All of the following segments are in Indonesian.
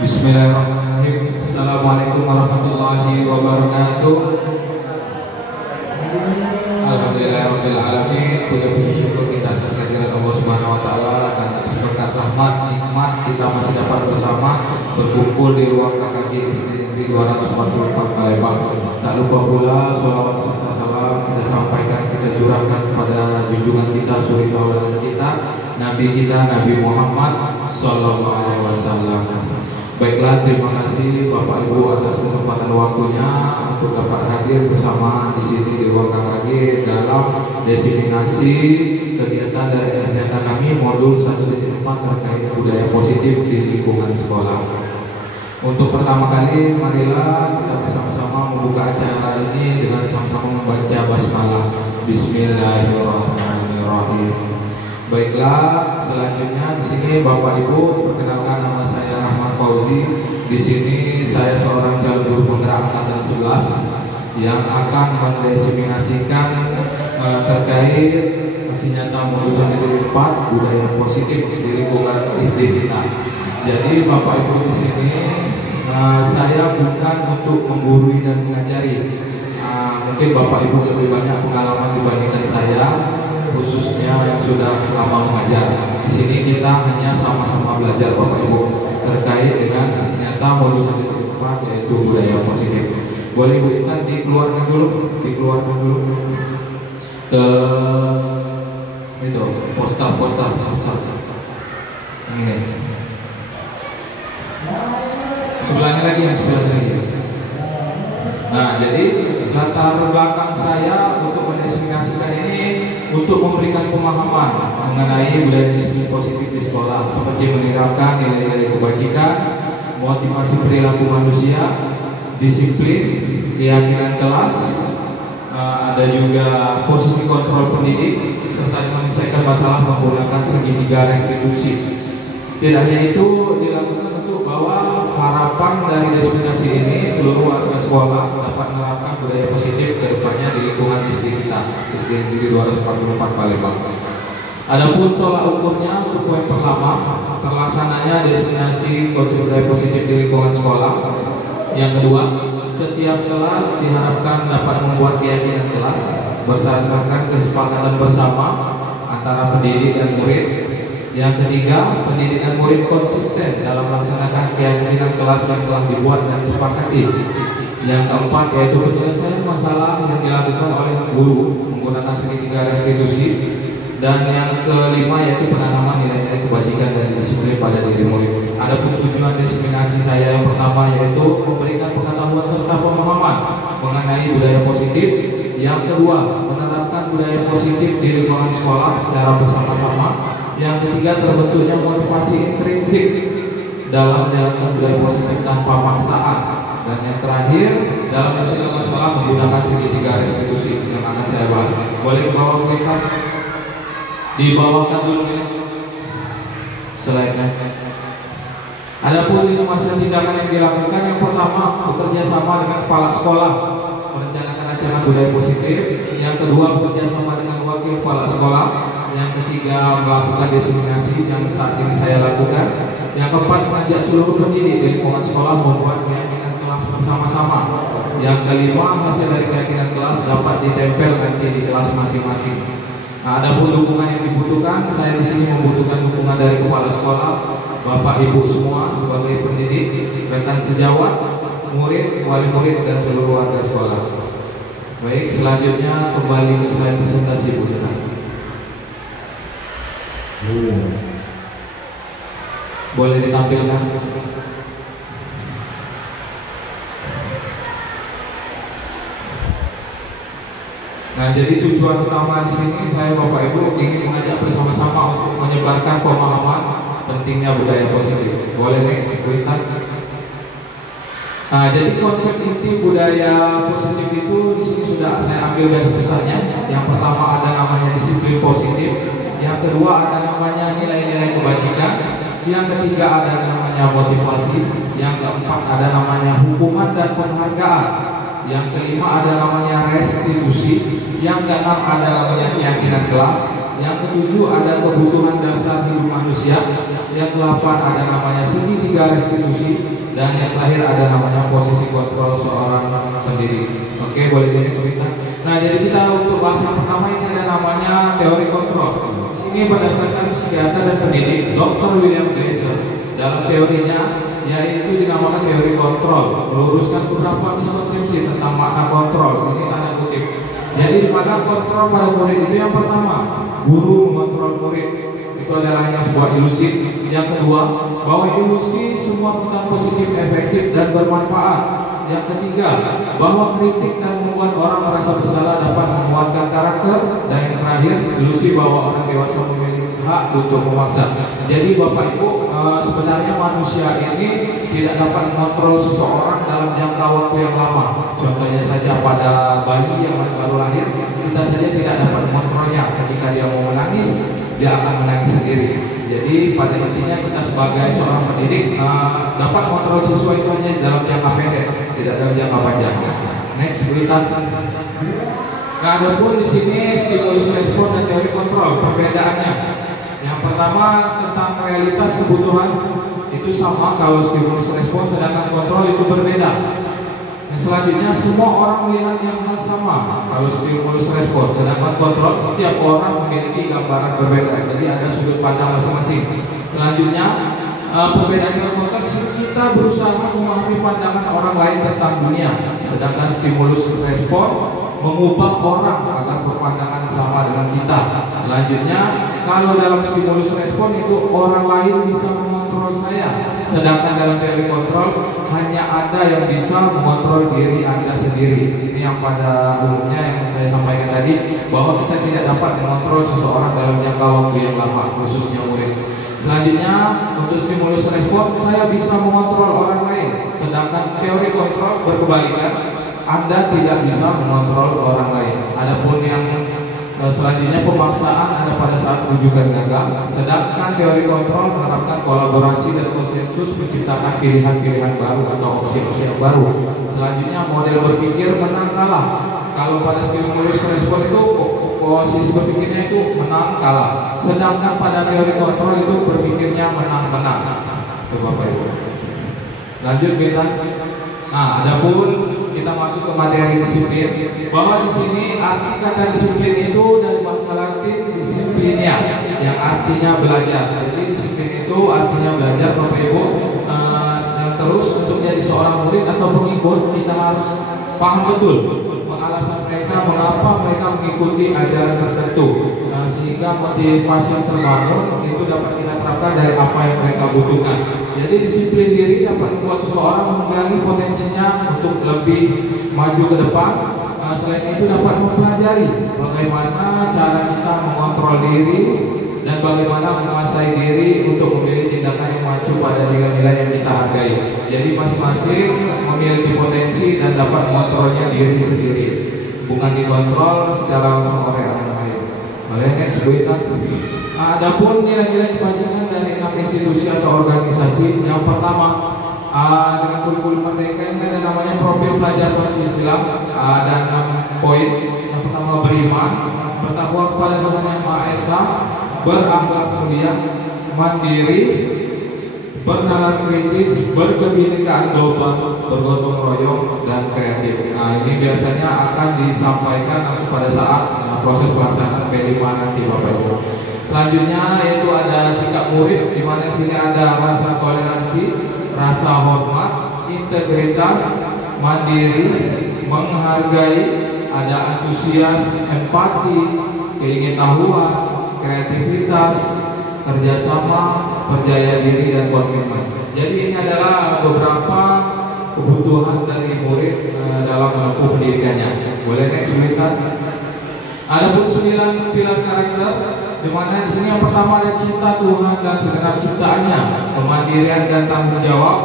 Bismillahirrahmanirrahim. Assalamualaikum warahmatullahi wabarakatuh. Alhamdulillahirabbil alamin. Puja puji syukur kita atas kehadiran Allah Subhanahu wa taala dan atas berkat rahmat nikmat kita masih dapat bersama berkumpul di ruang KKG SD Negeri 244 Palembang. Tak lupa pula sholawat serta salam kita sampaikan, kita curahkan kepada junjungan kita, suri tauladan kita, Nabi kita, Nabi Muhammad sallallahu alaihi wasallam. Baiklah, terima kasih Bapak Ibu atas kesempatan waktunya untuk dapat hadir bersama di sini di ruang KKG dalam diseminasi kegiatan dari SNK kami modul 1.4 terkait budaya positif di lingkungan sekolah. Untuk pertama kali, marilah kita bersama-sama membuka acara ini dengan sama-sama membaca basmalah. Bismillahirrahmanirrahim. Baiklah, selanjutnya di sini Bapak Ibu, perkenalkan nama saya Rahmat Fauzi. Di sini saya seorang calon guru penggerak angkatan 11 yang akan mendiseminasikan terkait aksi nyata modul 1.4 budaya positif di lingkungan SD kita. Jadi Bapak Ibu di sini saya bukan untuk menggurui dan mengajari. Mungkin Bapak Ibu lebih banyak pengalaman dibandingkan saya, khususnya yang sudah lama mengajar. Di sini kita hanya sama-sama belajar Bapak Ibu terkait dengan aksi nyata modul 1.4 yaitu budaya positif. Boleh Bu Intan dikeluarkan dulu ke itu poster ini. Sebelahnya lagi. Nah, jadi latar belakang saya untuk mendiseminasikan ini untuk memberikan pemahaman mengenai budaya disiplin positif di sekolah, seperti menerapkan nilai-nilai kebajikan, motivasi perilaku manusia, disiplin, keyakinan kelas, ada juga posisi kontrol pendidik, serta menyelesaikan masalah menggunakan segitiga restitusi. Tidak hanya itu, dilakukan untuk bahwa harapan dari diseminasi ini seluruh warga sekolah dapat menerapkan budaya positif ke depannya di lingkungan SD kita, SD Negeri 244 Palembang. Adapun tolak ukurnya untuk poin pertama, terlaksananya diseminasi konsep budaya positif di lingkungan sekolah. Yang kedua, setiap kelas diharapkan dapat membuat keyakinan kelas berdasarkan kesepakatan bersama antara pendidik dan murid. Yang ketiga, pendidik dan murid konsisten dalam melaksanakan keyakinan kelas yang telah dibuat dan disepakati. Yang keempat, yaitu penyelesaian masalah yang dilakukan oleh guru menggunakan segitiga restitusi. Dan yang kelima, yaitu penanaman nilai-nilai kebajikan dan disiplin pada diri murid. Adapun tujuan diseminasi saya yang pertama yaitu memberikan pengetahuan serta pemahaman mengenai budaya positif. Yang kedua, menerapkan budaya positif di lingkungan sekolah secara bersama-sama. Yang ketiga, terbentuknya motivasi intrinsik dalam menjalankan budaya positif tanpa paksaan. Dan yang terakhir, dalam lingkungan sekolah menggunakan segitiga restitusi yang akan saya bahas. Boleh bawa kita dibawakan dulu ini slide-nya. Adapun lini masa tindakan yang dilakukan, yang pertama, bekerja sama dengan kepala sekolah merencanakan acara budaya positif. Yang kedua, bekerja sama dengan wakil kepala sekolah. Yang ketiga, melakukan diseminasi yang saat ini saya lakukan. Yang keempat, mengajak seluruh pendidik di lingkungan sekolah membuat keyakinan kelas bersama-sama. Yang kelima, hasil dari keyakinan kelas dapat ditempel nanti di kelas masing-masing. Nah, ada pun dukungan yang dibutuhkan, saya di sini membutuhkan dukungan dari kepala sekolah, Bapak Ibu semua sebagai pendidik, rekan sejawat, murid, wali murid dan seluruh warga sekolah. Baik, selanjutnya kembali ke slide presentasi Bu. Boleh ditampilkan. Nah, jadi tujuan utama di sini saya Bapak Ibu ingin mengajak bersama-sama untuk menyebarkan pemahaman pentingnya budaya positif. Boleh next kuitan. Nah, jadi konsep inti budaya positif itu di sini sudah saya ambil garis besarnya. Yang pertama ada namanya disiplin positif. Yang kedua ada namanya nilai-nilai kebajikan. Yang ketiga ada namanya motivasi. Yang keempat ada namanya hukuman dan penghargaan. Yang kelima ada namanya restitusi. Yang keenam ada namanya keyakinan kelas. Yang ketujuh ada kebutuhan dasar hidup manusia. Yang ke-8 ada namanya segitiga ketiga restitusi, dan yang terakhir ada namanya posisi kontrol seorang pendidik. Oke, boleh di-next berita. Nah, jadi kita untuk bahas yang pertama ini ada namanya teori kontrol. Di sini berdasarkan psikiater dan pendidik Dr. William Glasser, dalam teorinya yaitu dinamakan teori kontrol, meluruskan beberapa miskonsepsi tentang makna kontrol. Ini tanda kutip. Jadi makna kontrol pada murid itu yang pertama, guru mengontrol murid. Itu adalah hanya sebuah ilusi. Yang kedua, bahwa ilusi semua tentang positif, efektif, dan bermanfaat. Yang ketiga, bahwa kritik dan membuat orang merasa bersalah dapat menguatkan karakter. Dan yang terakhir, ilusi bahwa orang dewasa memiliki hak untuk memaksa. Jadi Bapak Ibu, sebenarnya manusia ini tidak dapat mengontrol seseorang dalam jangka waktu yang lama. Contohnya saja pada bayi yang baru lahir, kita saja tidak dapat mengontrolnya. Ketika dia mau menangis, dia akan menangis sendiri. Jadi pada intinya kita sebagai seorang pendidik dapat mengontrol siswa itu hanya dalam jangka pendek, tidak dalam jangka panjang. Next berita. Nah, adapun di sini stimulus respon dan teori kontrol perbedaannya. Yang pertama tentang realitas kebutuhan itu sama kalau stimulus respon, sedangkan kontrol itu berbeda. Yang selanjutnya semua orang melihat yang hal sama kalau stimulus respon, sedangkan kontrol setiap orang memiliki gambaran berbeda. Jadi ada sudut pandang masing-masing. Selanjutnya perbedaan dengan kontrol, kita berusaha memahami pandangan orang lain tentang dunia, sedangkan stimulus respon mengubah orang agar berpandangan sama dengan kita. Selanjutnya, kalau dalam stimulus respon itu orang lain bisa mengontrol saya, sedangkan dalam teori kontrol hanya ada yang bisa mengontrol diri Anda sendiri. Ini yang pada umumnya yang saya sampaikan tadi, bahwa kita tidak dapat mengontrol seseorang dalam jangka waktu yang lama, khususnya murid. Selanjutnya, untuk stimulus respon saya bisa mengontrol orang lain, sedangkan teori kontrol berkebalikan, Anda tidak bisa mengontrol orang lain. Adapun yang selanjutnya pemaksaan ada pada saat rujukan gagal, sedangkan teori kontrol menerapkan kolaborasi dan konsensus menciptakan pilihan-pilihan baru atau opsi-opsi yang baru. Selanjutnya model berpikir menang kalah. Kalau pada stimulus respon itu posisi berpikirnya itu menang kalah, sedangkan pada teori kontrol itu berpikirnya menang-menang. Itu Bapak Ibu. Lanjut kita. Nah, adapun kita masuk ke materi disiplin, bahwa di sini arti kata disiplin itu dari bahasa Latin disiplinia, yang artinya belajar. Jadi disiplin itu artinya belajar, Bapak Ibu. Yang terus untuk jadi seorang murid atau pengikut, kita harus paham betul alasan mereka mengapa mereka mengikuti ajaran tertentu, sehingga motivasi yang terbangun itu dapat kita terapkan dari apa yang mereka butuhkan. Jadi disiplin diri dapat membuat seseorang menggali potensinya untuk lebih maju ke depan. Selain itu dapat mempelajari bagaimana cara kita mengontrol diri dan bagaimana menguasai diri untuk memilih tindakan yang maju pada nilai-nilai yang kita hargai. Jadi masing-masing memiliki potensi dan dapat mengontrolnya diri sendiri, bukan dikontrol secara langsung oleh orang lain. Boleh next berita. Adapun nilai-nilai kebajikan dari 6 institusi atau organisasi, yang pertama dengan kurikulum merdeka ini ada namanya profil pelajar Pancasila. Ada 6 poin. Yang pertama beriman, bertakwa kepada Tuhan Yang Maha Esa, berakhlak mulia, mandiri, bernalar kritis, berkebinekaan global, bergotong royong, dan kreatif. Nah, ini biasanya akan disampaikan langsung pada saat proses pelaksanaan P5 nanti, Bapak Ibu. Selanjutnya yaitu ada sikap murid, di mana sini ada rasa toleransi, rasa hormat, integritas, mandiri, menghargai, ada antusias, empati, keingintahuan, kreativitas, kerjasama, percaya diri, dan komitmen. Jadi ini adalah beberapa kebutuhan dari murid dalam menempuh pendidikannya. Boleh next berita. Adapun 9 pilar karakter, di mana di sini yang pertama ada cinta Tuhan dan segenap ciptaannya, kemandirian dan tanggung jawab,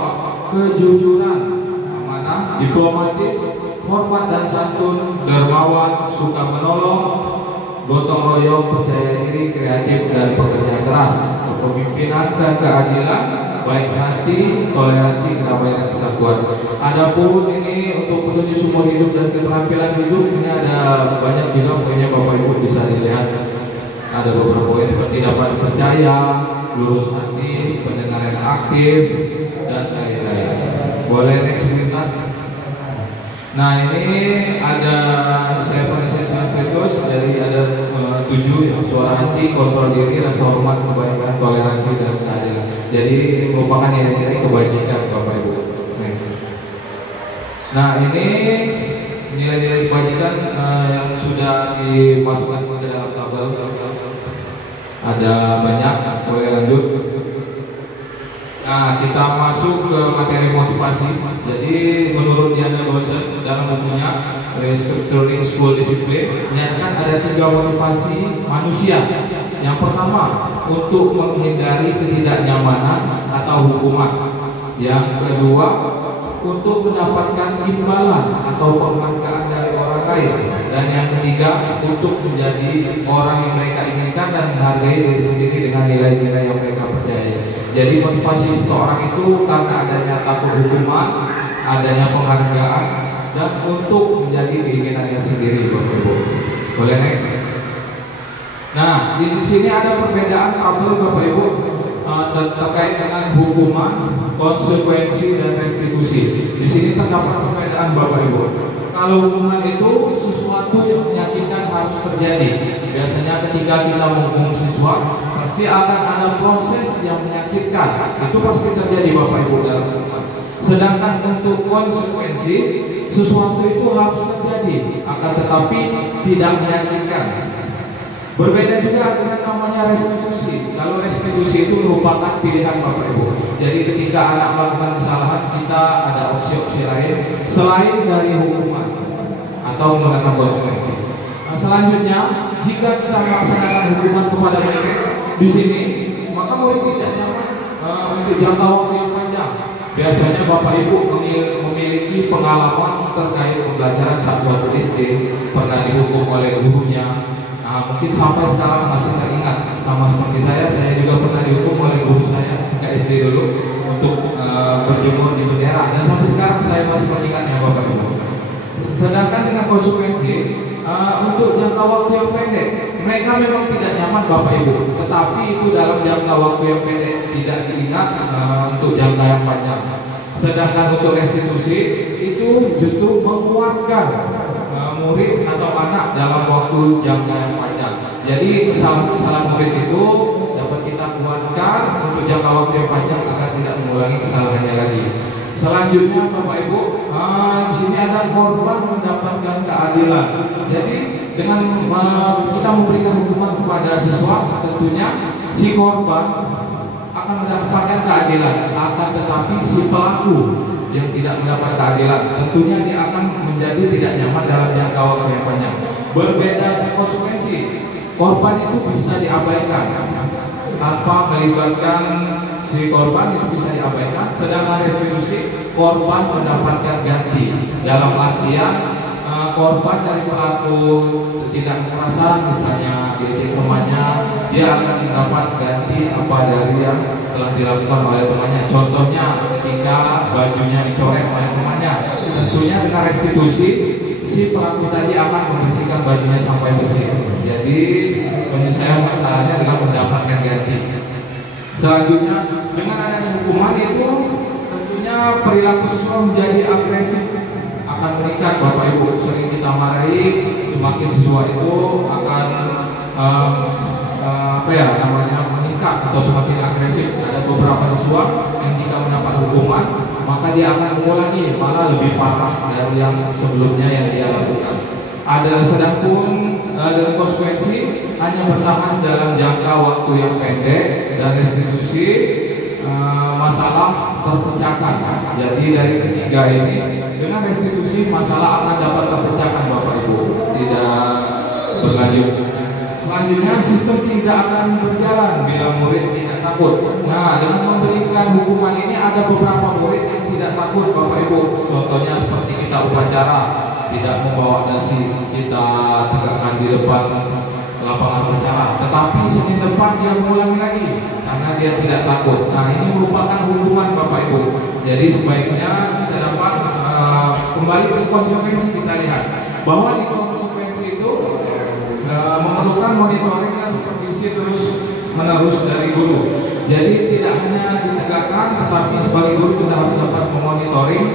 kejujuran, amanah, diplomatis, hormat dan santun, dermawan, suka menolong, gotong royong, percaya diri, kreatif, dan pekerja keras, kepemimpinan dan keadilan, baik hati, toleransi, kedamaian, dan kesatuan. Adapun ini untuk petunjuk sumber hidup dan keterampilan hidup, ini ada banyak juga, pokoknya Bapak Ibu bisa dilihat. Ada beberapa poin seperti dapat dipercaya, lurus hati, pendengaran yang aktif dan lain-lain. Boleh next minta. Nah ini ada seven essential virtues, jadi ada 7 ya, suara hati, kontrol diri, rasa hormat, kebaikan, toleransi dan keadilan. Jadi ini merupakan nilai-nilai kebajikan Bapak Ibu. Next. Nah ini nilai-nilai kebajikan yang sudah dimasukkan ke dalam tabel. Ada banyak, boleh lanjut. Nah, kita masuk ke materi motivasi. Jadi menurut Diana Dawson dalam bukunya Restructuring School Discipline menyatakan ada 3 motivasi manusia. Yang pertama, untuk menghindari ketidaknyamanan atau hukuman. Yang kedua, untuk mendapatkan imbalan atau penghargaan dari orang lain. Dan yang ketiga, untuk menjadi orang yang mereka inginkan dan menghargai diri sendiri dengan nilai-nilai yang mereka percaya. Jadi motivasi seseorang itu karena adanya takut hukuman, adanya penghargaan, dan untuk menjadi keinginannya sendiri, Bapak Ibu. Boleh next? Nah, di sini ada perbedaan tabel Bapak Ibu terkait dengan hukuman, konsekuensi, dan restitusi. Di sini terdapat perbedaan Bapak Ibu. Kalau hukuman itu sesuatu yang menyakitkan harus terjadi. Biasanya ketika kita menghukum siswa, pasti akan ada proses yang menyakitkan. Itu pasti terjadi Bapak Ibu dalam hukuman. Sedangkan untuk konsekuensi, sesuatu itu harus terjadi, akan tetapi tidak menyakitkan. Berbeda juga dengan namanya restitusi. Kalau restitusi itu merupakan pilihan Bapak Ibu. Jadi ketika anak melakukan kesalahan, kita ada opsi-opsi lain selain dari hukuman atau menggunakan konsekuensi. Nah, selanjutnya, jika kita melaksanakan hukuman kepada murid di sini, maka murid tidak nyaman untuk jangka waktu yang panjang. Biasanya Bapak Ibu memiliki pengalaman terkait pembelajaran saat waktu SD, pernah dihukum oleh gurunya. Nah, mungkin sampai sekarang masih teringat. Sama seperti saya juga pernah dihukum oleh guru saya ketika SD dulu untuk berjemur di bendera, dan sampai sekarang saya masih mengingatnya Bapak Ibu. Sedangkan dengan konsekuensi untuk jangka waktu yang pendek, mereka memang tidak nyaman Bapak Ibu, tetapi itu dalam jangka waktu yang pendek, tidak diingat untuk jangka yang panjang. Sedangkan untuk restitusi itu justru menguatkan murid atau anak dalam waktu jangka yang panjang. Jadi kesalahan-kesalahan murid itu dapat kita kuatkan untuk jangka waktu yang panjang agar tidak mengulangi kesalahannya lagi. Selanjutnya Bapak Ibu, di sini ada korban mendapatkan keadilan. Jadi dengan kita memberikan hukuman kepada siswa, tentunya si korban akan mendapatkan keadilan. Akan tetapi si pelaku yang tidak mendapat keadilan, tentunya dia akan menjadi tidak nyaman dalam jangka waktu yang panjang. Berbeda dengan konsekuensi, korban itu bisa diabaikan tanpa melibatkan si korban, itu bisa diabaikan. Sedangkan restitusi, korban mendapatkan ganti. Dalam artian korban dari pelaku tindak kekerasan, misalnya diejek temannya, dia akan mendapat ganti apa dari yang telah dilakukan oleh temannya. Contohnya ketika bajunya dicoret oleh temannya, tentunya dengan restitusi si pelaku tadi akan membersihkan bajunya sampai bersih. Jadi penyelesaian masalahnya dengan mendapatkan ganti. Selanjutnya, dengan adanya hukuman itu tentunya perilaku siswa menjadi agresif, akan meningkat Bapak Ibu. Sering kita marahi, semakin siswa itu akan meningkat atau semakin agresif. Ada beberapa siswa yang jika mendapat hukuman, maka dia akan mengulangi, malah lebih parah dari yang sebelumnya yang dia lakukan. Ada sedangpun dengan konsekuensi hanya bertahan dalam jangka waktu yang pendek, dan restitusi masalah terpecahkan. Jadi dari ketiga ini, dengan restitusi masalah akan dapat terpecahkan Bapak Ibu, tidak berlanjut. Selanjutnya, sistem tidak akan berjalan bila murid tidak takut. Nah, dengan memberikan hukuman ini ada beberapa murid yang tidak takut Bapak Ibu. Contohnya seperti kita upacara, tidak membawa dasi, kita tegakkan di depan lapangan upacara, tetapi Senin depan dia mengulangi lagi karena dia tidak takut. Nah, ini merupakan hukuman Bapak Ibu. Jadi sebaiknya kita dapat kembali ke konsekuensi. Kita lihat bahwa di konsekuensi itu memerlukan monitoring dan supervisi terus menerus dari guru. Jadi tidak hanya ditegakkan, tetapi sebagai guru kita harus dapat memonitoring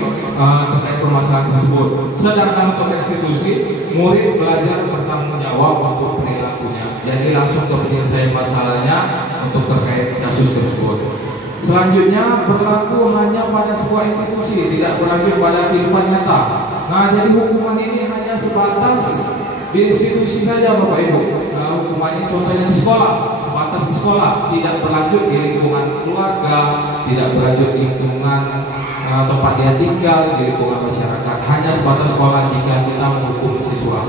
terkait permasalahan tersebut. Sedangkan untuk restitusi, murid belajar bertanggung jawab untuk perilakunya. Jadi langsung ke penyelesaian masalahnya untuk terkait kasus tersebut. Selanjutnya berlaku hanya pada sebuah institusi, tidak berlanjut pada kehidupan nyata. Nah, jadi hukuman ini hanya sebatas di institusi saja, Bapak Ibu. Hukuman ini contohnya di sekolah, sebatas di sekolah, tidak berlanjut di lingkungan keluarga, tidak berlanjut di lingkungan tempat dia tinggal, di lingkungan masyarakat. Hanya sebatas sekolah jika kita menghukum siswa.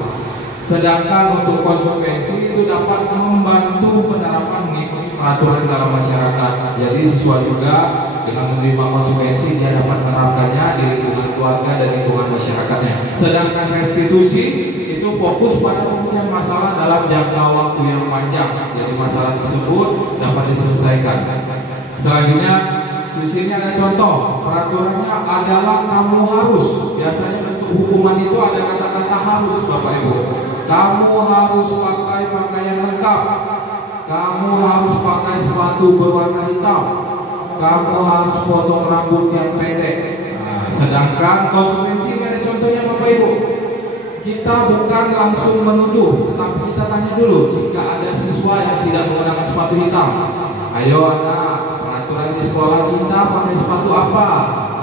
Sedangkan untuk konsekuensi itu dapat membantu penerapan mengikuti peraturan dalam masyarakat. Jadi siswa juga dengan menerima konsekuensi dia dapat menerapkannya di lingkungan keluarga dan lingkungan masyarakatnya. Sedangkan restitusi itu fokus pada pemecahan masalah dalam jangka waktu yang panjang. Jadi masalah tersebut dapat diselesaikan. Selanjutnya di sini ada contoh peraturannya adalah kamu harus. Biasanya bentuk hukuman itu ada kata-kata harus, Bapak Ibu. Kamu harus pakai pakaian lengkap. Kamu harus pakai sepatu berwarna hitam. Kamu harus potong rambut yang pendek. Nah, sedangkan konsekuensi ada contohnya, Bapak Ibu. Kita bukan langsung menuduh, tetapi kita tanya dulu jika ada siswa yang tidak menggunakan sepatu hitam. Ayo anak, peraturan di sekolah kita pakai sepatu apa?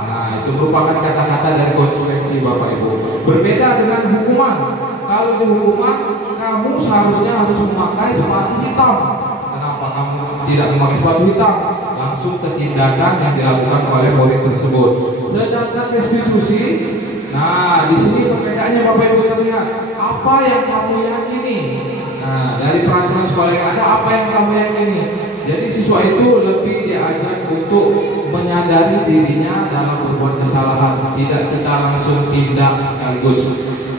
Nah, itu merupakan kata-kata dari konsekuensi, Bapak Ibu. Berbeda dengan hukuman. Kalau di hukuman, kamu seharusnya harus memakai sepatu hitam. Kenapa kamu tidak memakai sepatu hitam? Langsung ke tindakan yang dilakukan oleh murid tersebut. Sedangkan restitusi, nah di sini perbedaannya Bapak Ibu terlihat. Apa yang kamu yakini? Nah, dari peraturan sekolah yang ada, apa yang kamu yakini? Jadi siswa itu lebih diajak untuk menyadari dirinya dalam berbuat kesalahan. Tidak kita langsung tindak sekaligus.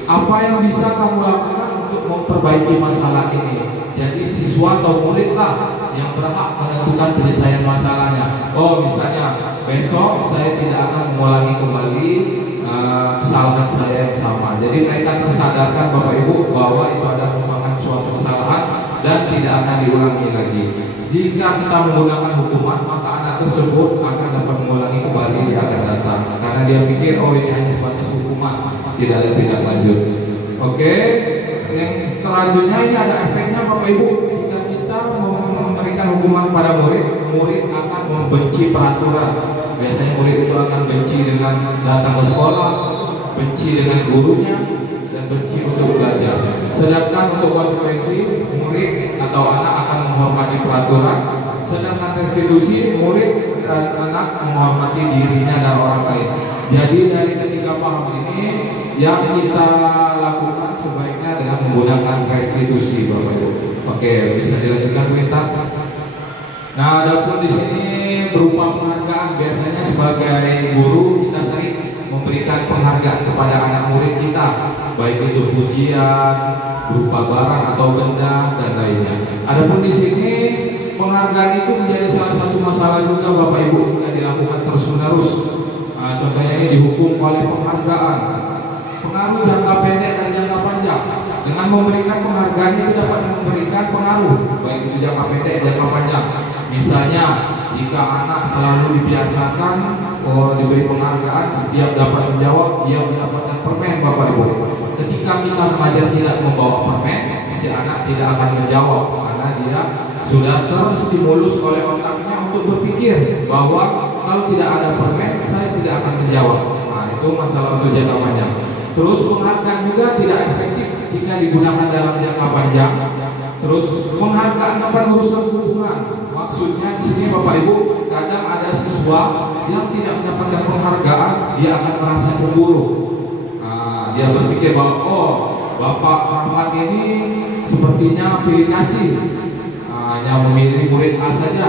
Apa yang bisa kamu lakukan untuk memperbaiki masalah ini? Jadi siswa atau muridlah yang berhak menentukan penyelesaian masalahnya. Oh, misalnya besok saya tidak akan mengulangi kembali kesalahan saya yang sama. Jadi mereka tersadarkan, Bapak Ibu, bahwa itu adalah merupakan suatu kesalahan dan tidak akan diulangi lagi. Jika kita menggunakan hukuman, maka anak tersebut akan dapat mengulangi kembali di akan datang. Karena dia pikir, oh ini hanya sebatas hukuman, tidak lanjut. Oke, yang selanjutnya ini ada efeknya, Bapak Ibu. Jika kita memberikan hukuman pada murid, murid akan membenci peraturan. Biasanya murid itu akan benci dengan datang ke sekolah, benci dengan gurunya, dan benci untuk belajar. Sedangkan untuk konsekuensi, murid atau anak akan menghormati peraturan. Sedangkan restitusi, murid dan anak menghormati dirinya dan orang lain. Jadi dari ketiga paham ini yang kita lakukan sebaiknya dengan menggunakan restitusi, Bapak Ibu. Oke, bisa dilanjutkan perintah. Nah, adapun di sini berupa penghargaan. Biasanya sebagai guru kita sering memberikan penghargaan kepada anak murid kita, baik itu pujian berupa barang atau benda dan lainnya. Adapun di sini penghargaan itu menjadi salah satu masalah juga, Bapak Ibu, jika dilakukan terus-menerus. Nah, contohnya ini dihukum oleh penghargaan. Pengaruh jangka pendek dan jangka panjang. Dengan memberikan penghargaan itu dapat memberikan pengaruh, baik itu jangka pendek, jangka panjang. Misalnya, jika anak selalu dibiasakan diberi penghargaan, setiap dapat menjawab, dia mendapatkan permen, Bapak Ibu. Ketika kita mengajar tidak membawa permen, si anak tidak akan menjawab karena dia sudah terstimulus oleh otaknya untuk berpikir bahwa kalau tidak ada permen, saya tidak akan menjawab. Nah, itu masalah untuk jangka panjang. Terus penghargaan juga tidak efektif jika digunakan dalam jangka panjang. Terus penghargaan dapat merusak hubungan. Maksudnya di sini, Bapak Ibu, kadang ada siswa yang tidak mendapatkan penghargaan, dia akan merasa cemburu. Nah, dia berpikir bahwa oh, Bapak Rahmat ini sepertinya pilih kasih, hanya memilih murid A saja,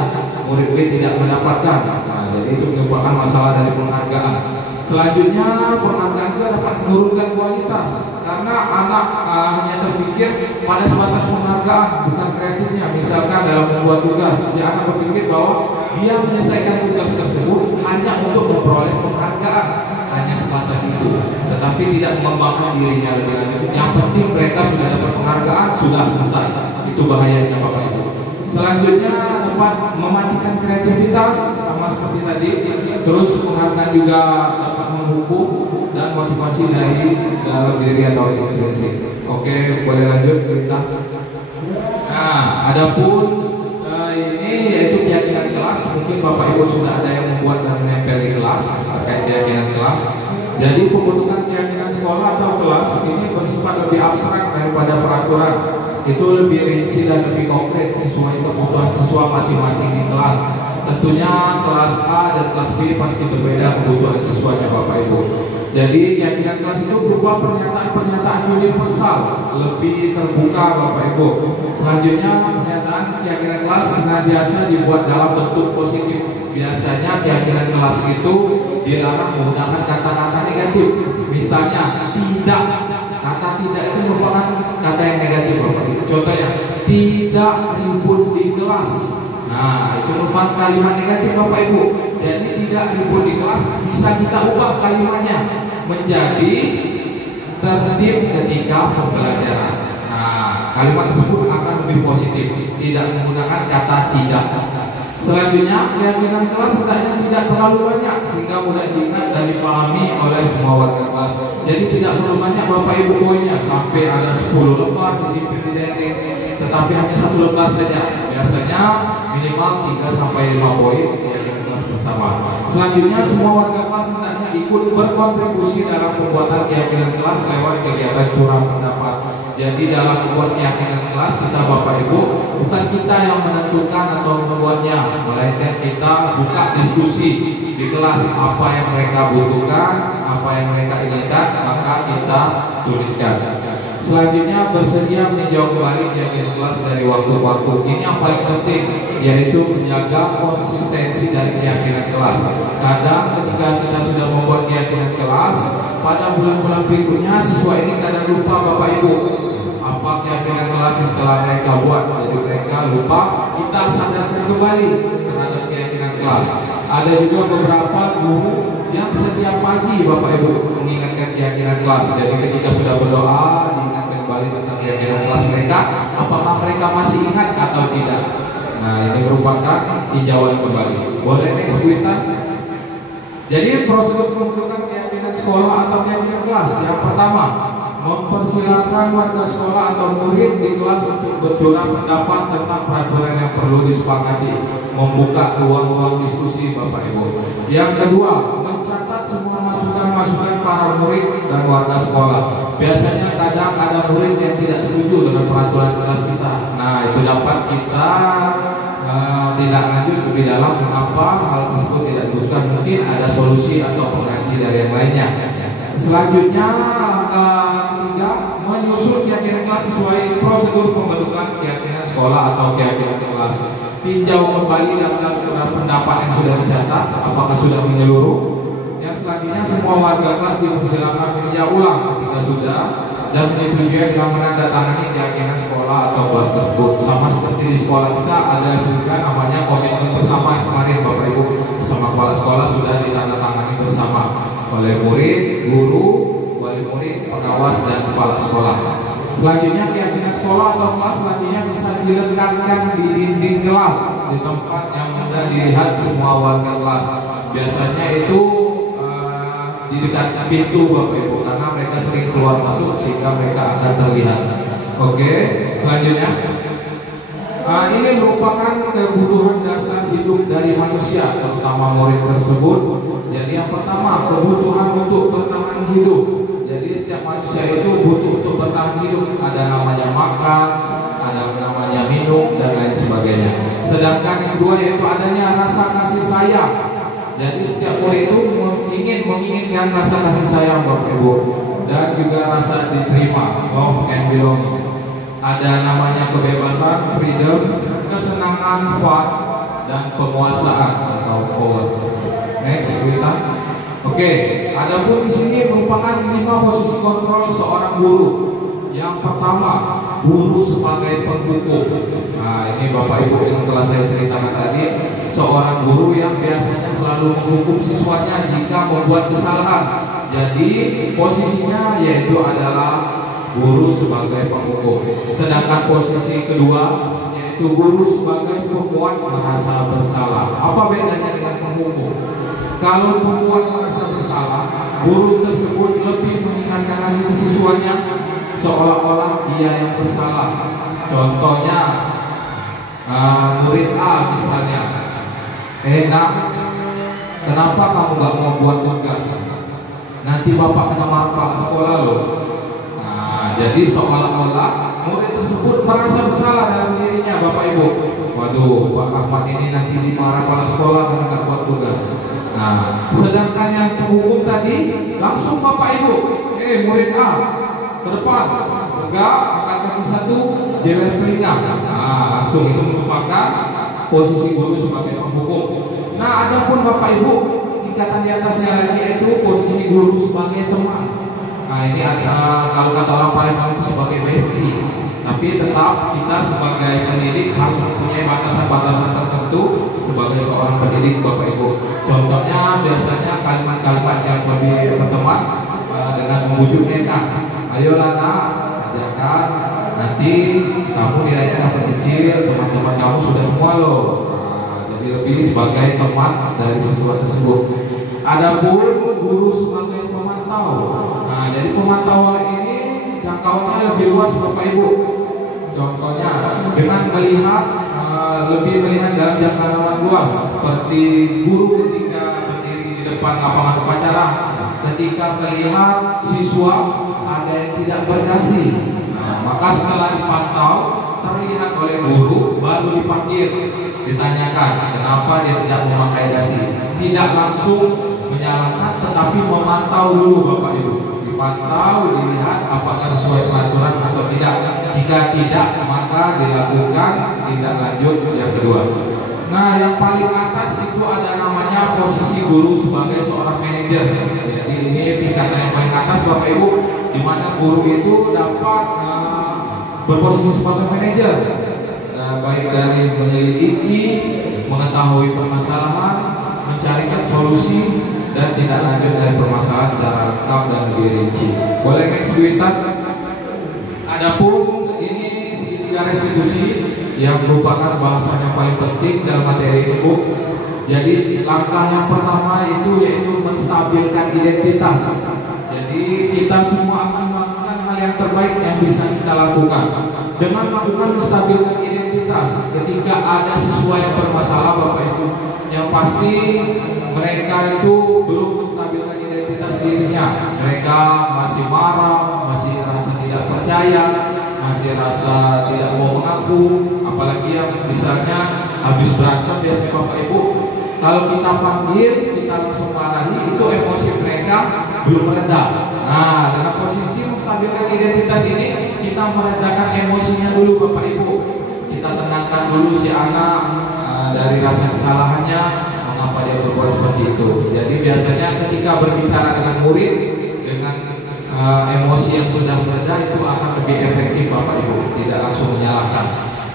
murid B tidak mendapatkan. Nah, jadi itu merupakan masalah dari penghargaan. Selanjutnya, penghargaan juga dapat menurunkan kualitas karena anak hanya terpikir pada sebatas penghargaan, bukan kreatifnya. Misalkan dalam membuat tugas, si anak berpikir bahwa dia menyelesaikan tugas tersebut hanya untuk memperoleh penghargaan, hanya sebatas itu, tetapi tidak mengembangkan dirinya lebih lanjut. Yang penting mereka sudah dapat penghargaan, sudah selesai. Itu bahayanya, Bapak Ibu. Selanjutnya dapat mematikan kreativitas sama seperti tadi. Terus penghargaan juga dapat menghukum dan motivasi dari dalam diri atau intrinsik. Oke, boleh lanjut kita. Nah, adapun ini yaitu keyakinan kelas. Mungkin Bapak Ibu sudah ada yang membuat dan menempel di kelas terkait keyakinan kelas. Jadi pembentukan keyakinan sekolah atau kelas ini bersifat lebih abstrak daripada peraturan. Itu lebih rinci dan lebih konkret sesuai kebutuhan siswa masing-masing di kelas. Tentunya kelas A dan kelas B pasti berbeda kebutuhan siswanya Bapak Ibu. Jadi keyakinan kelas itu berupa pernyataan-pernyataan universal, lebih terbuka Bapak Ibu. Selanjutnya pernyataan keyakinan kelas senantiasa dibuat dalam bentuk positif. Biasanya keyakinan kelas itu dilarang menggunakan kata-kata negatif. Misalnya tidak. Kata tidak itu merupakan kata yang negatif Bapak Ibu. Contohnya, tidak ribut di kelas. Nah, itu merupakan kalimat negatif Bapak Ibu. Jadi tidak ribut di kelas bisa kita ubah kalimatnya menjadi tertib ketika pembelajaran. Nah, kalimat tersebut akan lebih positif, tidak menggunakan kata tidak. Selanjutnya, keyakinan kelas hendaknya tidak terlalu banyak sehingga mudah diingat dan dipahami oleh semua warga kelas. Jadi tidak perlu banyak Bapak Ibu poinnya sampai ada 10 lembar ditipin di dinding, tetapi hanya 1 lembar saja. Biasanya minimal 3 sampai 5 poin keyakinan kelas bersama. Selanjutnya, semua warga kelas hendaknya ikut berkontribusi dalam pembuatan keyakinan kelas lewat kegiatan curah pendapat. Jadi dalam membuat keyakinan kelas kita Bapak Ibu, bukan kita yang menentukan atau membuatnya, melainkan kita buka diskusi di kelas apa yang mereka butuhkan, apa yang mereka inginkan, maka kita tuliskan. Selanjutnya bersedia meninjau kembali keyakinan kelas dari waktu ke waktu. Ini yang paling penting, yaitu menjaga konsistensi dari keyakinan kelas. Kadang ketika kita sudah membuat keyakinan kelas, pada bulan-bulan berikutnya siswa ini kadang lupa Bapak Ibu apa keyakinan kelas yang telah mereka buat. Jadi mereka lupa, kita sadarkan kembali terhadap keyakinan kelas. Ada juga beberapa guru yang setiap pagi Bapak Ibu mengingatkan keyakinan kelas. Jadi ketika sudah berdoa diingatkan kembali tentang keyakinan kelas mereka, apakah mereka masih ingat atau tidak. Nah, ini merupakan tinjauan kembali. Boleh next berita. Jadi prosedur pembentukan keyakinan sekolah atau keyakinan kelas. Yang pertama, mempersilahkan warga sekolah atau murid di kelas untuk bercurah pendapat tentang peraturan yang perlu disepakati, membuka ruang-ruang diskusi Bapak Ibu. Yang kedua, mencatat semua masukan-masukan para murid dan warga sekolah. Biasanya kadang ada murid yang tidak setuju dengan peraturan kelas kita. Nah, itu dapat kita tidak lanjut lebih dalam mengapa hal tersebut tidak dibutuhkan. Mungkin ada solusi atau pengganti dari yang lainnya. Selanjutnya, langkah ketiga, menyusun keyakinan kelas sesuai prosedur pembentukan keyakinan sekolah atau keyakinan kelas. Tinjau kembali daftar curah pendapat yang sudah dicatat, apakah sudah menyeluruh. Yang selanjutnya, semua warga kelas dipersilakan meninjau ulang ketika sudah dan menyetujui dengan menandatangani keyakinan sekolah atau kelas tersebut. Sama seperti di sekolah kita ada juga namanya komitmen bersama kemarin Bapak Ibu bersama kepala sekolah sudah ditandatangani bersama oleh murid, guru, wali murid, pengawas dan kepala sekolah. Selanjutnya keyakinan sekolah atau kelas selanjutnya bisa dilekatkan di dinding kelas di tempat yang mudah dilihat semua warga kelas. Biasanya itu di dekat pintu Bapak Ibu karena mereka sering keluar masuk sehingga mereka akan terlihat. Oke, selanjutnya ini merupakan kebutuhan dasar hidup dari manusia, terutama murid tersebut. Jadi yang pertama, kebutuhan untuk bertahan hidup. Jadi setiap manusia itu butuh untuk bertahan hidup. Ada namanya makan, ada namanya minum dan lain sebagainya. Sedangkan yang kedua yaitu adanya rasa kasih sayang. Jadi setiap murid itu menginginkan rasa kasih sayang Bapak Ibu, dan juga rasa diterima, love and belonging. Ada namanya kebebasan, freedom, kesenangan, fun, dan penguasaan atau power. Next kita. Oke, adapun di sini merupakan 5 posisi kontrol seorang guru. Yang pertama, guru sebagai penghukum. Nah, ini Bapak Ibu yang telah saya ceritakan tadi, seorang guru yang biasanya selalu menghukum siswanya jika membuat kesalahan. Jadi posisinya yaitu adalah guru sebagai penghukum. Sedangkan posisi kedua yaitu yaitu guru sebagai pembuat merasa bersalah. Apa bedanya dengan penghukum? Kalau pembuat merasa bersalah, guru tersebut lebih mengingatkan lagi ke siswanya seolah-olah dia yang bersalah. Contohnya murid A misalnya, nak, kenapa kamu gak mau buat tugas? Nanti bapak kena marah kepala sekolah loh. Nah, jadi seolah-olah murid tersebut merasa bersalah dalam dirinya, Bapak Ibu. Waduh, Pak Ahmad ini nanti dimarah kepala sekolah karena gak buat tugas. Nah, sedangkan yang penghukum tadi langsung Bapak Ibu, murid A ke depan, tegak, angkat kaki satu, jewer telinga. Nah, langsung itu merupakan posisi guru sebagai penghukum. Nah, adapun Bapak Ibu, tingkatan di atasnya lagi itu posisi guru sebagai teman. Nah, ini ada, kalau kata orang Palembang itu sebagai bestie. Tapi tetap kita sebagai pendidik harus mempunyai batasan-batasan tertentu sebagai seorang pendidik, Bapak Ibu. Contohnya biasanya kalimat-kalimat yang lebih berteman dengan membujuk mereka. Ayolah nak, kerjakan, nanti kamu nilainya dapat kecil, teman-teman kamu sudah semua loh. Jadi lebih sebagai teman dari siswa tersebut. Adapun guru sebagai pemantau. Nah, jadi pemantauan ini jangkauannya lebih luas, Bapak Ibu. Contohnya dengan melihat lebih melihat dalam jangkauan luas, seperti guru ketika berdiri di depan lapangan upacara, ketika melihat siswa ada yang tidak berdasi. Nah, maka setelah dipantau terlihat oleh guru, baru dipanggil, ditanyakan kenapa dia tidak memakai dasi. Tidak langsung menyalahkan, tetapi memantau dulu, Bapak Ibu. Dipantau, dilihat apakah sesuai peraturan atau tidak. Jika tidak, maka dilakukan tindak lanjut yang kedua. Nah, yang paling atas itu ada namanya posisi guru sebagai seorang manajer. Jadi ini tingkatan yang paling atas, Bapak Ibu, di mana guru itu dapat berposisi sebagai manajer, baik dari menyelidiki, mengetahui permasalahan, mencarikan solusi, dan tidak lanjut dari permasalahan secara lengkap dan lebih rinci. Boleh next cuitan? Adapun ini segitiga restitusi yang merupakan bahasan yang paling penting dalam materi ini, Bu. Jadi langkah yang pertama itu yaitu menstabilkan identitas. Jadi kita semua akan melakukan hal yang terbaik yang bisa kita lakukan dengan melakukan menstabilkan identitas. Ketika ada siswa yang bermasalah, Bapak Ibu, yang pasti mereka itu belum menstabilkan identitas dirinya. Mereka masih marah, masih rasa tidak percaya, masih rasa tidak mau mengaku. Apalagi yang misalnya habis berantem, biasanya Bapak Ibu, kalau kita panggil, kita langsung marahi, itu emosi mereka belum mereda. Nah, dengan posisi menstabilkan identitas ini, kita meredakan emosinya dulu, Bapak Ibu. Kita tenangkan dulu si anak dari rasa kesalahannya, mengapa dia berbuat seperti itu. Jadi biasanya ketika berbicara dengan murid dengan emosi yang sudah mereda, itu akan lebih efektif, Bapak Ibu. Tidak langsung menyalahkan,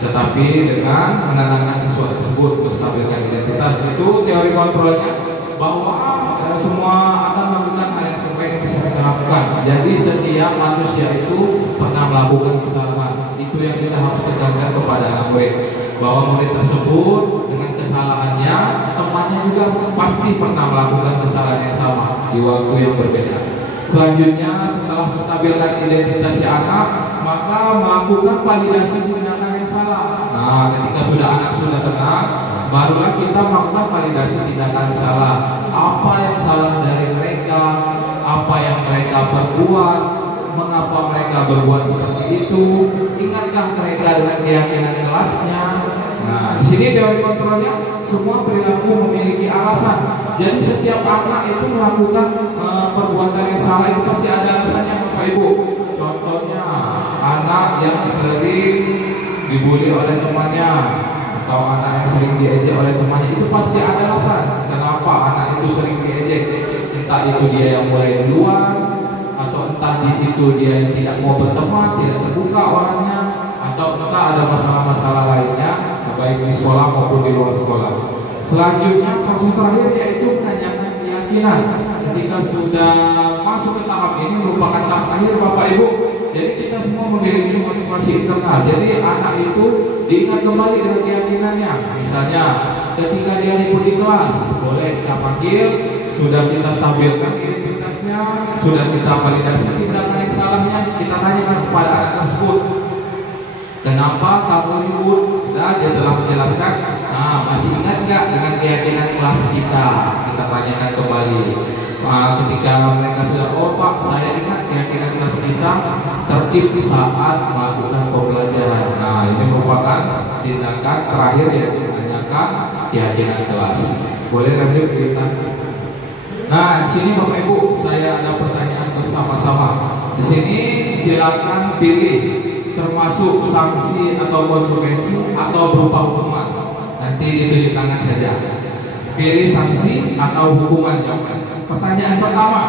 tetapi dengan menenangkan siswa tersebut, menstabilkan identitas. Itu teori kontrolnya, bahwa semua akan melakukan hal yang terbaik yang bisa kita lakukan. Jadi setiap manusia itu pernah melakukan kesalahan. Itu yang kita harus tekankan kepada anak murid, bahwa murid tersebut dengan kesalahannya, temannya juga pasti pernah melakukan kesalahan yang sama di waktu yang berbeda. Selanjutnya, setelah menstabilkan identitas si anak, maka melakukan validasi tindakan yang salah. Nah, ketika anak sudah tenang, barulah kita melakukan validasi tindakan yang salah. Apa yang salah dari mereka, apa yang mereka perbuat, mengapa mereka berbuat seperti itu, ingatkah mereka dengan keyakinan kelasnya. Nah, di sini teori kontrolnya, semua perilaku memiliki alasan. Jadi setiap anak itu melakukan perbuatan yang salah itu pasti ada alasannya, Bapak Ibu. Contohnya anak yang sering dibully oleh temannya, atau anak yang sering diejek oleh temannya, itu pasti ada alasan kenapa anak itu sering diejek. Entah itu dia yang mulai duluan, atau entah itu dia yang tidak mau berteman, tidak terbuka orangnya, atau entah ada masalah-masalah lainnya, baik di sekolah maupun di luar sekolah. Selanjutnya, proses terakhir yaitu menanyakan keyakinan. Ketika sudah masuk ke tahap ini, merupakan tahap akhir, Bapak Ibu. Jadi kita semua memiliki motivasi internal. Jadi anak itu diingat kembali dengan keyakinannya. Misalnya ketika dia ribut di kelas, boleh kita panggil, sudah kita stabilkan identitasnya, sudah kita validasi tindakan yang salahnya, kita tanyakan kepada anak tersebut, kenapa kamu ribut? Sudah, dia telah menjelaskan. Nah, masih ingat nggak dengan keyakinan kelas kita? Kita tanyakan kembali. Ketika mereka sudah, oh Pak, saya ingat keyakinan kelas kita tertib saat melakukan pembelajaran. Nah, ini merupakan tindakan terakhir yang menanyakan keyakinan kelas. Boleh lanjut kita? Nah, di sini Bapak Ibu, saya ada pertanyaan bersama-sama. Di sini silakan pilih, termasuk sanksi atau konsekuensi atau berupa hukuman. Nanti ditunjuk tangan saja. Pilih sanksi atau hukuman jawaban. Pertanyaan pertama,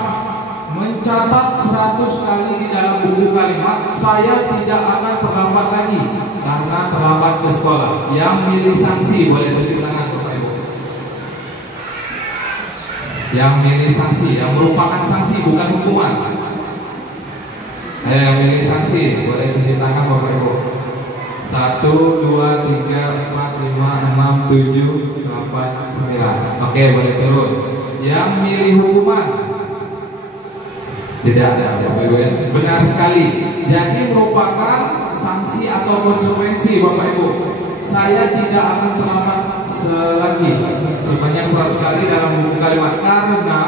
mencatat 100 kali di dalam buku kalimat saya tidak akan terlambat lagi karena terlambat ke sekolah. Yang milih sanksi boleh tunjuk tangan Bapak Ibu. Yang milih sanksi, yang merupakan sanksi bukan hukuman. Yang milih sanksi boleh tunjuk tangan Bapak Ibu. 1, 2, 3, 4, 5, 6, 7, 8, 9. Oke, boleh turun. Yang milih hukuman tidak ada, Bapak Ibu ya. Benar sekali. Jadi merupakan sanksi atau konsekuensi Bapak Ibu. Saya tidak akan terlambat lagi sebanyak 100 kali dalam buku kalimat, karena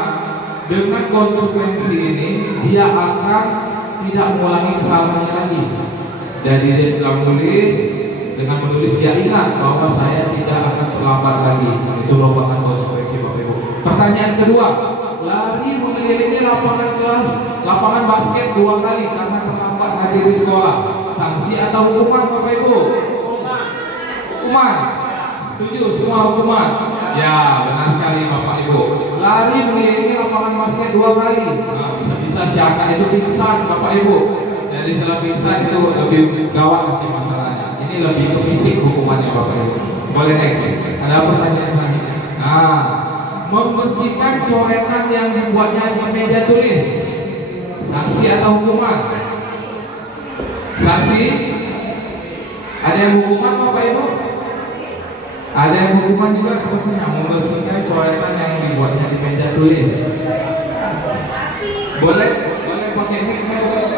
dengan konsekuensi ini dia akan tidak mengulangi kesalahannya lagi. Jadi dia sudah menulis, dengan menulis dia ingat bahwa saya tidak akan terlambat lagi. Itu merupakan konsekuensi Bapak Ibu. Pertanyaan kedua, lari mengelilingi lapangan basket 2 kali karena terlambat hadir di sekolah. Sanksi atau hukuman Bapak Ibu? Hukuman. Setuju semua hukuman? Ya, benar sekali Bapak Ibu. Lari mengelilingi lapangan basket 2 kali. Nah, bisa-bisa si anak itu pingsan Bapak Ibu. Jadi setelah pingsan itu lebih gawat nanti masalahnya. Ini lebih ke fisik hukumannya Bapak Ibu. Boleh next. Ada pertanyaan selanjutnya. Nah, membersihkan coretan yang dibuatnya di meja tulis. Sanksi atau hukuman? Sanksi? Ada yang hukuman Bapak Ibu? Ada yang hukuman juga sepertinya, membersihkan coretan yang dibuatnya di meja tulis. Boleh pakai mic-nya, boleh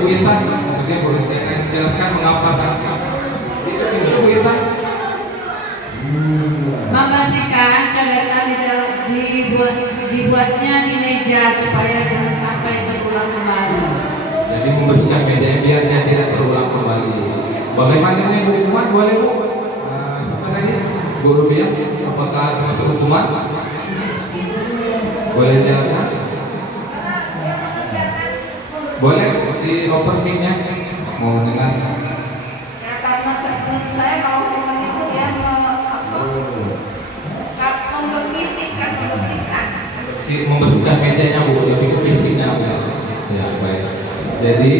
Bu Intan. Mungkin boleh jelaskan mengapa sanksi. Itu Bu Intan. Membersihkan coretan dibuatnya di meja supaya jangan sampai terulang kembali. Jadi membersihkan meja biar dia tidak terulang kembali. Bagaimana dengan hukuman? Boleh Bu? Siapa tadi? Bu Rubiah? Apakah termasuk hukuman? Boleh jelaskan? Boleh di open mic-nya? Mau dengar? Ya, karena menurut saya kalau hukuman itu dia membersihkan mejanya Bu, lebih ke fisiknya ya baik. Jadi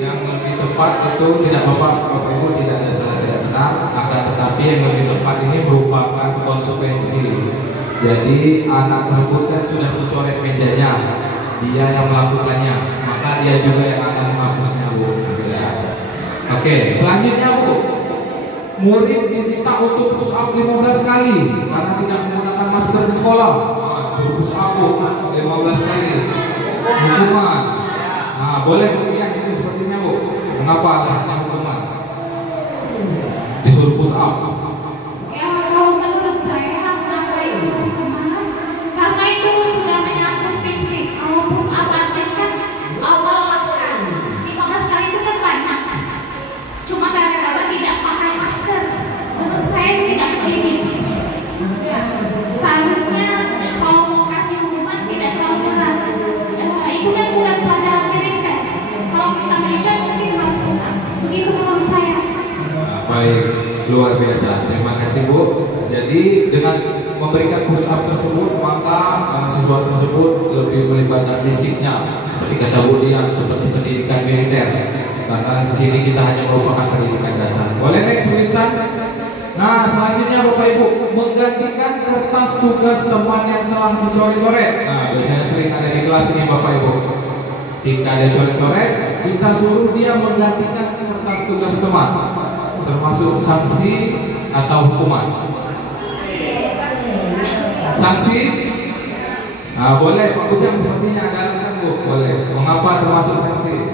yang lebih tepat itu tidak Bapak Ibu tidak ada salah tidak benar, akan tetapi yang lebih tepat ini merupakan konsekuensi. Jadi anak tersebut kan sudah mencoret mejanya, dia yang melakukannya, maka dia juga yang akan menghapusnya Bu. Ya. Oke, selanjutnya Bu, murid diminta untuk push up 15 kali karena tidak menggunakan masker di sekolah. Suruh push up 15 kali. Hukuman. Nah, boleh kemudian itu sepertinya Bu. Kenapa alasannya hukuman? Disuruh push up. Ya, kalau menurut saya kenapa itu hukuman? Karena itu sudah menyangkut fisik. Kalau push up artinya kan melelahkan. 15 kali itu kan banyak. Cuma gara-gara tidak pakai masker. Menurut saya itu tidak begini. Ya, seharusnya kalau mau kasih hukuman tidak terlalu berat. Itu kan bukan pelajaran militer. Kalau kita militer mungkin harus push up. Begitu menurut saya. Baik, luar biasa. Terima kasih Bu. Jadi dengan memberikan push up tersebut, maka siswa tersebut lebih melibatkan fisiknya. Ketika tahu dia seperti pendidikan militer. Karena di sini kita hanya merupakan pendidikan dasar. Boleh next berita? Nah, selanjutnya Bapak Ibu, menggantikan kertas tugas teman yang telah dicoret-coret. Nah, biasanya sering ada di kelas ini Bapak Ibu. Ketika ada coret-coret, kita suruh dia menggantikan kertas tugas teman. termasuk sanksi atau hukuman? Sanksi? Nah, boleh Pak Bujang, sepertinya ada alasan Bu. Boleh. Mengapa termasuk sanksi?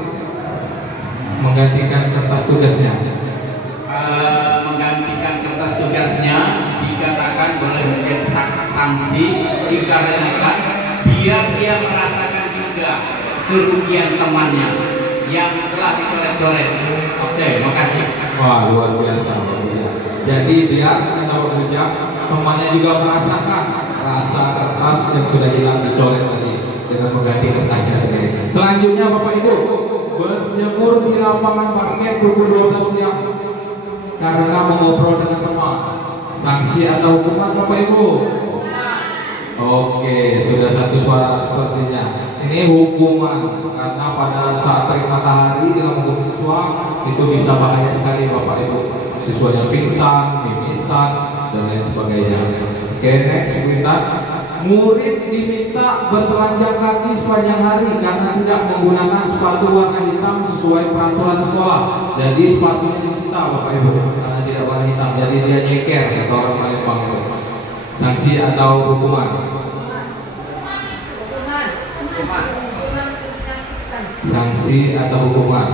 Menggantikan kertas tugasnya. Menggantikan kertas tugasnya dikatakan boleh menjadi sanksi dikarenakan biar dia merasakan juga kerugian temannya yang telah dicoret-coret. Oke, makasih. Wah, luar biasa Pak Bujang. Jadi biar kata Pak Bujang, temannya juga merasakan rasa kertas yang sudah hilang dicoret tadi dengan mengganti kertasnya sendiri. Selanjutnya Bapak Ibu, berjemur di lapangan basket pukul 12 siang karena mengobrol dengan teman. Sanksi atau hukuman Bapak Ibu? Oke, sudah satu suara sepertinya. Ini hukuman karena pada saat terik matahari dalam hukum siswa itu bisa bahaya sekali Bapak Ibu. Siswanya pingsan, mimisan, dan lain sebagainya. Oke, next kita. Murid diminta bertelanjang kaki sepanjang hari karena tidak menggunakan sepatu warna hitam sesuai peraturan sekolah. Jadi sepatunya disita Bapak Ibu karena tidak warna hitam. Jadi dia nyeker kata orang Palembang itu. Sanksi atau hukuman? Sanksi atau hukuman?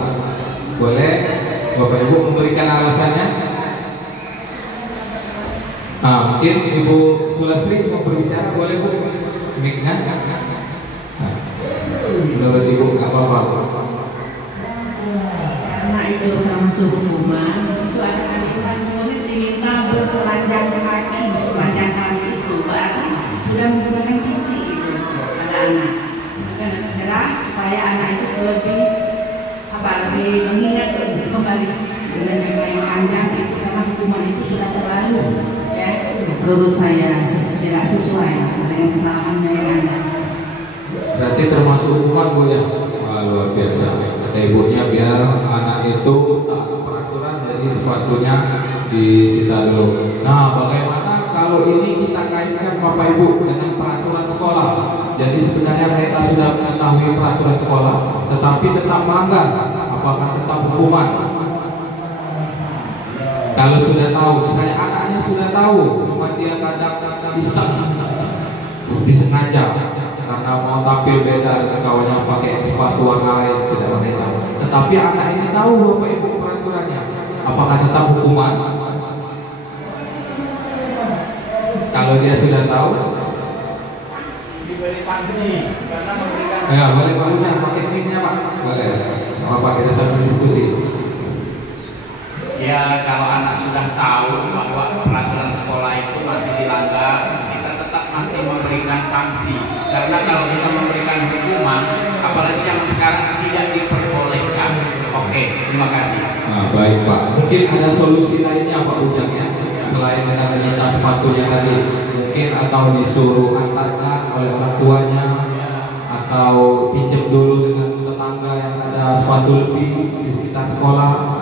Boleh Bapak Ibu memberikan alasannya? Nah, mungkin Ibu Sulastri mau berbicara, boleh Bu? Mic-nya? Nah, menurut Ibu nggak apa-apa? Karena itu termasuk hukuman. Di situ ada kalimat murid diminta bertelanjang kaki sepanjang hari itu, berarti sudah menggunakan fisik itu pada anak. Dengan jelas supaya anak itu lebih mengingat kembali dengan yang panjang itu, karena hukuman itu sudah terlalu. Menurut saya tidak sesuai dengan kesalahannya yang ada. Berarti termasuk hukuman Bu ya? Wah, luar biasa. Kata ibunya biar anak itu taat peraturan, jadi sepatunya disita dulu. Nah, bagaimana kalau ini kita kaitkan Bapak Ibu dengan peraturan sekolah? Jadi sebenarnya mereka sudah mengetahui peraturan sekolah, tetapi tetap melanggar. Apakah tetap hukuman? Kalau sudah tahu, misalnya anaknya sudah tahu, cuma dia kadang iseng, disengaja karena mau tampil beda dengan kawannya pakai sepatu warna lain, tidak warna hitam. Tetapi anak ini tahu Bapak Ibu peraturannya, apakah tetap hukuman? Kalau dia sudah tahu, Diberi sanksi karena memberikan. ya boleh Pak Bujang pakai mic-nya Pak, boleh. Apa kita sambil diskusi? Ya, kalau anak sudah tahu bahwa peraturan sekolah itu masih dilanggar, kita tetap masih memberikan sanksi. Karena kalau kita memberikan hukuman, apalagi zaman sekarang tidak diperbolehkan. Oke, terima kasih. Nah, baik Pak. Mungkin ada solusi lainnya Pak Bujang ya, selain dengan menyita sepatunya tadi, mungkin atau disuruh antarkan oleh orang tuanya, atau pinjam dulu dengan tetangga yang ada sepatu lebih di sekitar sekolah.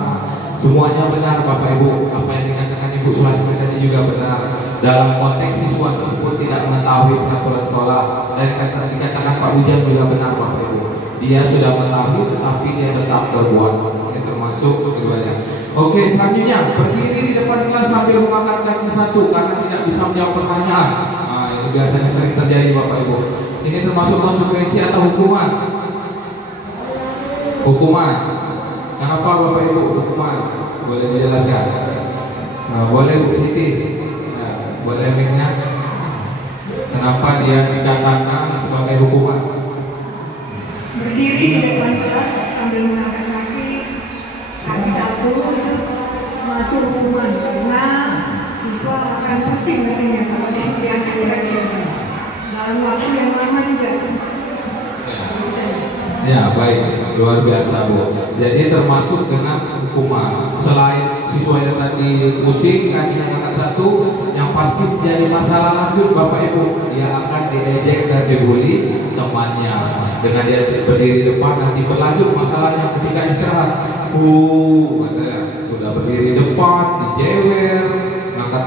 Semuanya benar Bapak Ibu, apa yang dikatakan Ibu Sulastri tadi juga benar. Dalam konteks siswa tersebut tidak mengetahui peraturan sekolah, dan dikatakan Pak Bujang juga benar Bapak Ibu. Dia sudah mengetahui tetapi dia tetap berbuat. Ini termasuk keduanya. Oke, selanjutnya berdiri di depan kelas sambil mengangkat kaki satu karena tidak bisa menjawab pertanyaan. Nah, ini biasanya sering terjadi Bapak Ibu. Ini termasuk konsekuensi atau hukuman? Hukuman. Kenapa Bapak Ibu hukuman? Boleh dijelaskan? Nah, boleh Bu Siti? Nah, boleh mic-nya? Kenapa dia dikatakan sebagai hukuman? Berdiri di depan kelas sambil mengangkat kaki satu itu termasuk hukuman, karena siswa akan pusing nantinya kalau dia diangkat kaki dalam waktu yang lama juga. Ya, baik, luar biasa Bu. Jadi termasuk dengan hukuman. Selain siswa yang tadi pusing kakinya angkat satu, yang pasti menjadi masalah lanjut Bapak Ibu, dia akan diejek dan dibully temannya. Dengan dia berdiri depan nanti berlanjut masalahnya ketika istirahat. Katanya sudah berdiri depan, dijewer, ngangkat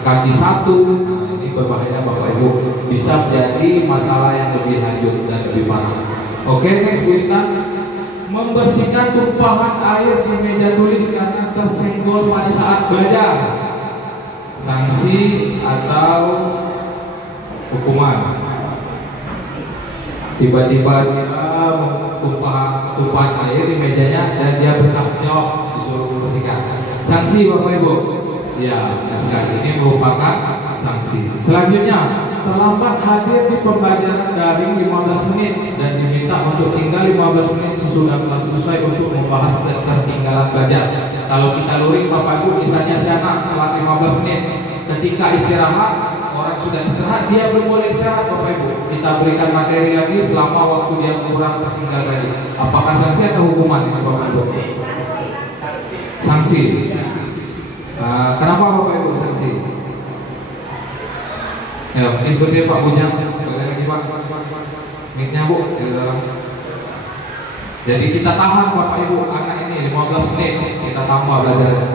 kaki satu. Nah, ini berbahaya Bapak Ibu. Bisa menjadi masalah yang lebih lanjut dan lebih parah. Oke, next kita membersihkan tumpahan air di meja tulis karena tersenggol pada saat belajar. Sanksi atau hukuman. Tiba-tiba dia tumpahan air di mejanya dan dia bertanggung jawab disuruh membersihkan. Sanksi Bapak Ibu. Ya, sekali ini merupakan sanksi. Selanjutnya, terlambat hadir di pembelajaran daring 15 menit dan diminta untuk tinggal 15 menit sesudah kelas selesai untuk membahas ketertinggalan belajar. Kalau kita luring Bapak Ibu, misalnya si anak telat 15 menit, ketika istirahat, orang sudah istirahat, dia belum boleh istirahat Bapak Ibu. Kita berikan materi lagi selama waktu dia kurang tertinggal tadi. Apakah sanksi atau hukuman ini Bapak Ibu? Sanksi. Kenapa Bapak Ibu sanksi? Ya, ini seperti Pak Bujang. Boleh lagi Pak? Mic-nya Bu di dalam. Jadi kita tahan Bapak Ibu anak ini 15 menit kita tambah belajarnya.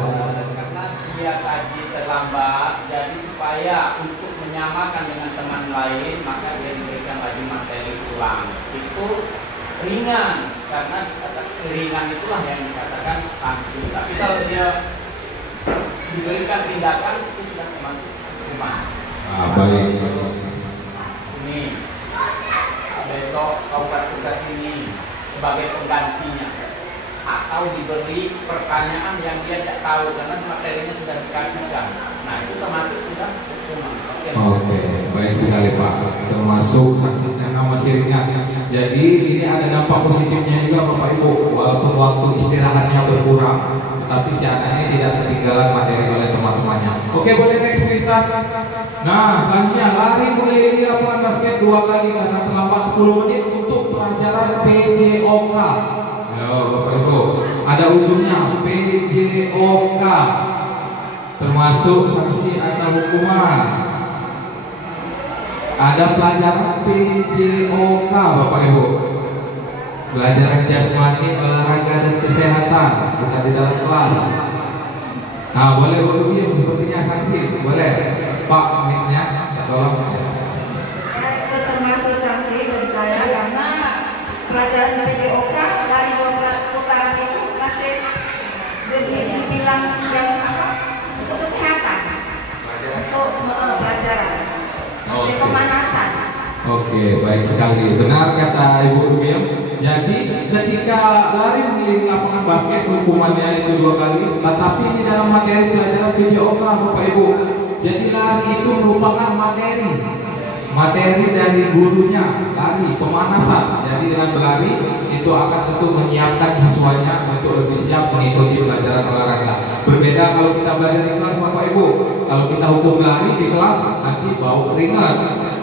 Karena dia tadi terlambat, jadi supaya untuk menyamakan dengan teman lain maka dia diberikan lagi materi ulang. Itu ringan karena ringan itulah yang dikatakan sanksi. Tapi kalau dia diberikan tindakan itu sudah termasuk hukuman. Baik. Ini besok kau tugas ini sebagai penggantinya atau diberi pertanyaan yang dia tidak tahu karena materinya sudah dikasihkan. Nah itu termasuk sudah hukuman. Oke, baik sekali Pak. Termasuk sanksinya masih ringan. Jadi ini ada dampak positifnya juga Bapak Ibu. Walaupun waktu istirahatnya berkurang, tetapi si anak ini tidak ketinggalan materi oleh teman-temannya. Oke, boleh next berita. Nah, selanjutnya lari mengelilingi lapangan basket 2 kali karena terlambat 10 menit untuk pelajaran PJOK. Ya, Bapak Ibu, ada ujungnya PJOK. Termasuk sanksi atau hukuman. Ada pelajaran PJOK Bapak Ibu. Pelajaran jasmani, olahraga dan kesehatan, bukan di dalam kelas. Nah, boleh diam sepertinya sanksi. Boleh Pak, mic-nya tolong. Itu termasuk sanksi bagi saya karena pelajaran PJOK dari 2 putaran itu masih dibilang yang apa? Untuk kesehatan, untuk pelajaran masih pemanasan. Oke, baik sekali. Benar kata Ibu Rubiam. Jadi ketika lari mengelilingi lapangan basket hukumannya itu 2 kali. Tetapi ini dalam materi pelajaran PJOK Bapak Ibu. Jadi lari itu merupakan materi dari gurunya, lari pemanasan. Jadi dengan berlari itu akan tentu menyiapkan siswanya untuk lebih siap mengikuti pelajaran olahraga. Berbeda kalau kita belajar di kelas Bapak Ibu. Kalau kita hukum lari di kelas nanti bau keringat,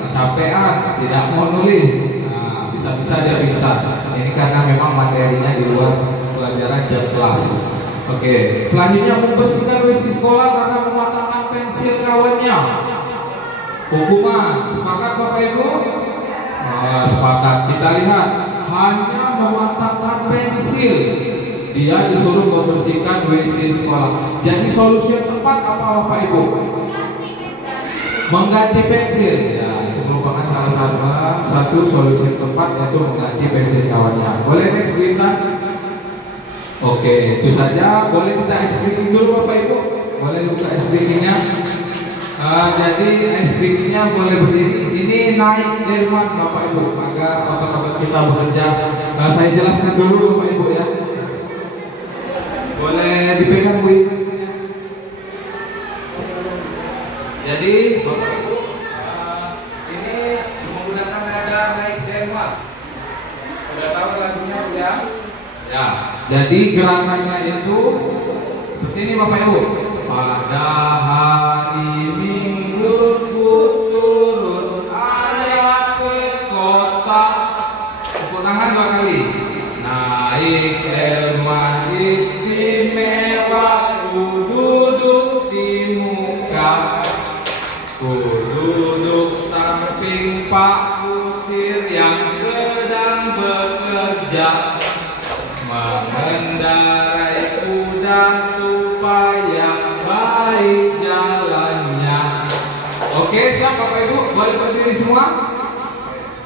kecapean, tidak mau nulis. Nah, bisa-bisa dia pingsan. Ini karena memang materinya di luar pelajaran jam kelas. Oke, selanjutnya membersihkan WC sekolah karena mematahkan pensil kawannya. Hukuman, sepakat Bapak Ibu? Sepakat. Kita lihat, hanya mematahkan pensil, dia disuruh membersihkan WC sekolah. Jadi solusi yang tepat apa Bapak Ibu? Mengganti pensil. Ya, itu merupakan salah satu solusi yang tepat, yaitu mengganti pensil kawannya. Boleh next berita? Oke, itu saja. Boleh kita ice breaking dulu Bapak Ibu? Boleh buka ice breakingnya? Jadi ice breakingnya boleh berdiri. Ini naik delman Bapak Ibu agar otot-otot kita bekerja. Saya jelaskan dulu Bapak Ibu ya. Boleh dipegang Bu. Jadi Bapak Ibu, ini menggunakan nada naik delman. Sudah tahu lagunya ya? Ya. Jadi gerakannya itu seperti ini Bapak Ibu. Pada hari Minggu ku turun ayah ke kota. Tepuk tangan 2 kali. Naik delman istimewa, ku duduk di muka, ku duduk samping Pak Kusir yang sedang bekerja. Mengendarai kuda supaya baik jalannya. Oke, siap Bapak Ibu? Boleh berdiri semua?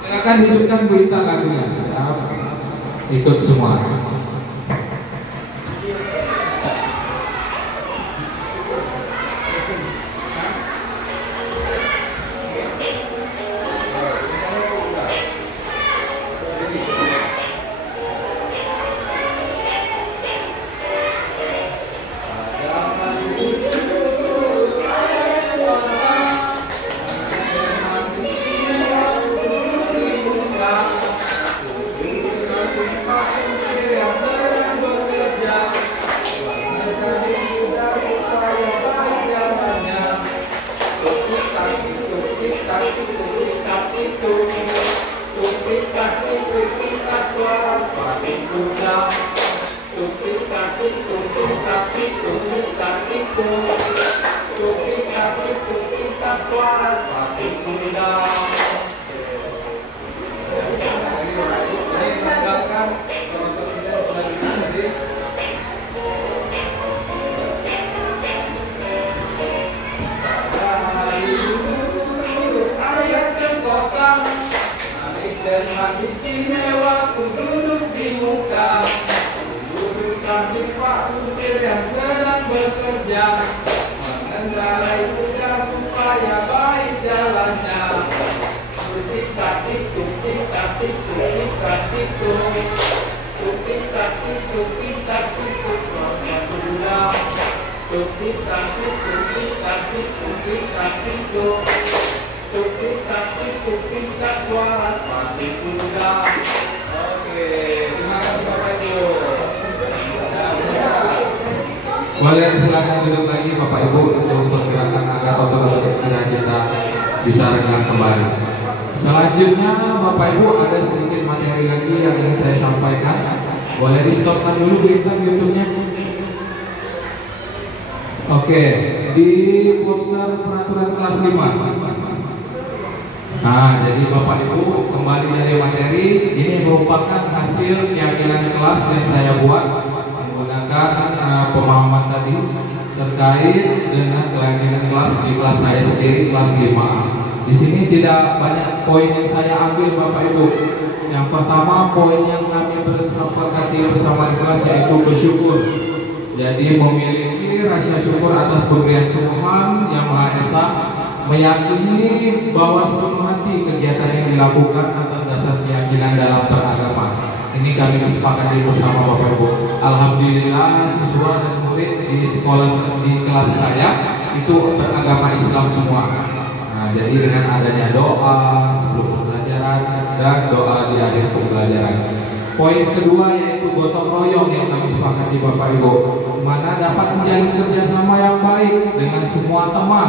Silakan hidupkan Bu Ita lagunya. Siap. Ikut semua. Istimewa ku duduk di muka, duduk samping Pak Kusir yang sedang bekerja, mengendarai kuda supaya baik jalannya. Tukik-taktik, tukik-taktik, tukik-taktik, tukik-taktik, tukik-taktik, tukik-taktik kuda. Tukik-taktik, tukik-taktik, tukik-taktik, tukik-taktik, tukik-tak suara sepatu kuda. Oke, terima kasih Bapak Ibu. Boleh silakan duduk lagi Bapak Ibu untuk pergerakan agar otot kita bisa renggang kembali. Selanjutnya Bapak Ibu ada sedikit materi lagi yang ingin saya sampaikan. Boleh di stopkan dulu Bu Intan YouTube-nya. Oke, di poster peraturan kelas 5. Nah, jadi Bapak Ibu kembali dari materi, ini merupakan hasil keyakinan kelas yang saya buat menggunakan pemahaman tadi terkait dengan keyakinan kelas di kelas saya sendiri, kelas 5A. Di sini tidak banyak poin yang saya ambil Bapak Ibu. Yang pertama, poin yang kami bersepakati bersama di kelas yaitu bersyukur. Jadi memiliki rasa syukur atas pemberian Tuhan Yang Maha Esa, meyakini bahwa sepenuh hati kegiatan yang dilakukan atas dasar keyakinan dalam beragama. Ini kami kesepakati bersama Bapak Ibu. Alhamdulillah siswa dan murid di sekolah di kelas saya itu beragama Islam semua. Nah, jadi dengan adanya doa sebelum pembelajaran dan doa di akhir pembelajaran. Poin kedua yaitu gotong royong yang kami sepakati Bapak Ibu, mana dapat menjalin kerjasama yang baik dengan semua teman,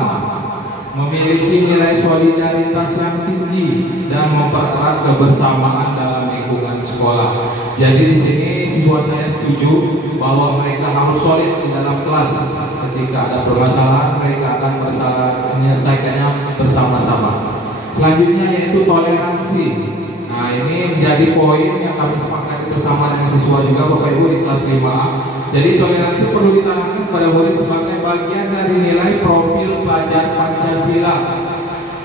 memiliki nilai solidaritas yang tinggi dan mempererat kebersamaan dalam lingkungan sekolah. Jadi di sini siswa saya setuju bahwa mereka harus solid di dalam kelas. Ketika ada permasalahan mereka akan menyelesaikannya bersama-sama. Selanjutnya yaitu toleransi. Nah, ini menjadi poin yang kami sepakati bersama dengan siswa juga Bapak Ibu di kelas 5A. Jadi toleransi perlu ditanamkan pada murid sebagai bagian dari nilai profil pelajar Pancasila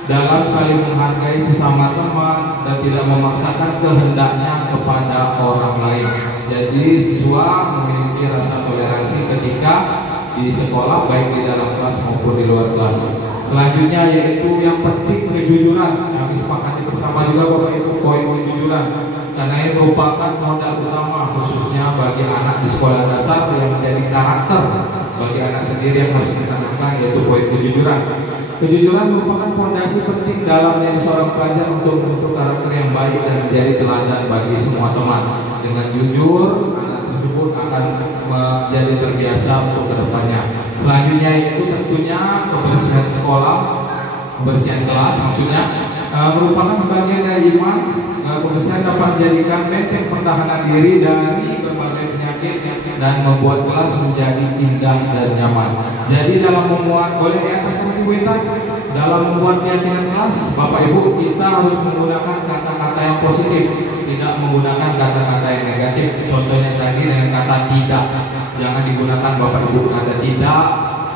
dalam saling menghargai sesama teman dan tidak memaksakan kehendaknya kepada orang lain. Jadi siswa memiliki rasa toleransi ketika di sekolah baik di dalam kelas maupun di luar kelas. Selanjutnya yaitu yang penting kejujuran. Kami sepakati bersama juga Bapak Ibu poin kejujuran, karena ini merupakan modal utama khususnya bagi anak di sekolah dasar yang menjadi karakter bagi anak sendiri yang harus ditanamkan, yaitu poin kejujuran. Kejujuran merupakan fondasi penting dalam menjadi seorang pelajar untuk membentuk karakter yang baik dan menjadi teladan bagi semua teman. Dengan jujur, anak tersebut akan menjadi terbiasa untuk kedepannya. Selanjutnya yaitu tentunya kebersihan sekolah, kebersihan kelas maksudnya merupakan bagian dari iman. Kebersihan dapat menjadikan benteng pertahanan diri dari berbagai penyakit dan membuat kelas menjadi indah dan nyaman. Jadi dalam membuat, boleh di atas Ibu Intan, dalam membuat keyakinan kelas Bapak Ibu kita harus menggunakan kata-kata yang positif, tidak menggunakan kata-kata yang negatif. Contohnya tadi dengan kata tidak, jangan digunakan Bapak Ibu kata tidak,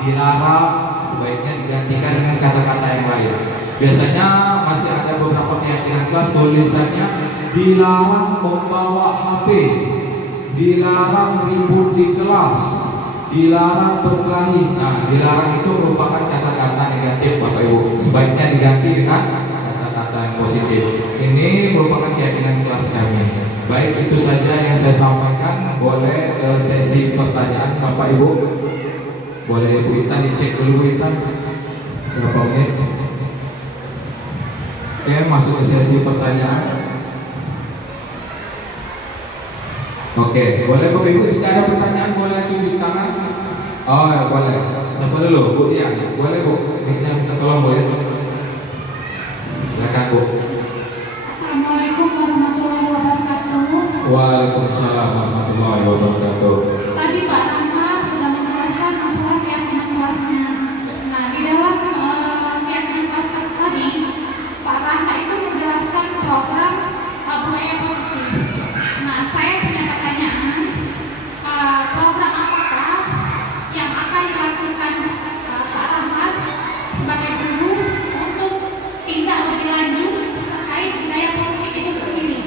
dilarang, sebaiknya digantikan dengan kata-kata yang lain. Biasanya masih ada beberapa keyakinan kelas tulisannya dilarang membawa HP, dilarang ribut di kelas, dilarang berkelahi. Nah, dilarang itu merupakan kata-kata negatif Bapak Ibu, sebaiknya diganti dengan kata-kata yang positif. Ini merupakan keyakinan kelas kami. Baik, itu saja yang saya sampaikan. Boleh ke sesi pertanyaan Bapak Ibu. Boleh Bu Intan dicek dulu Bu Intan berapa menit. Oke, masuk ke sesi pertanyaan. Oke, boleh Bapak Ibu jika ada pertanyaan boleh tunjuk tangan. Oh ya, boleh. Siapa dulu? Bu Tiang. Boleh Bu, minta tolong Bu ya. Silakan Bu. Assalamualaikum warahmatullahi wabarakatuh. Waalaikumsalam warahmatullahi wabarakatuh. Tadi Pak Rahmat sudah menjelaskan masalah keyakinan kelasnya. Nah, di dalam keyakinan kelas tadi, Pak Rahmat itu menjelaskan program budaya positif. Nah, saya punya pertanyaan, program apakah yang akan dilakukan Pak Rahmat sebagai guru untuk tindak lebih lanjut terkait budaya positif itu sendiri?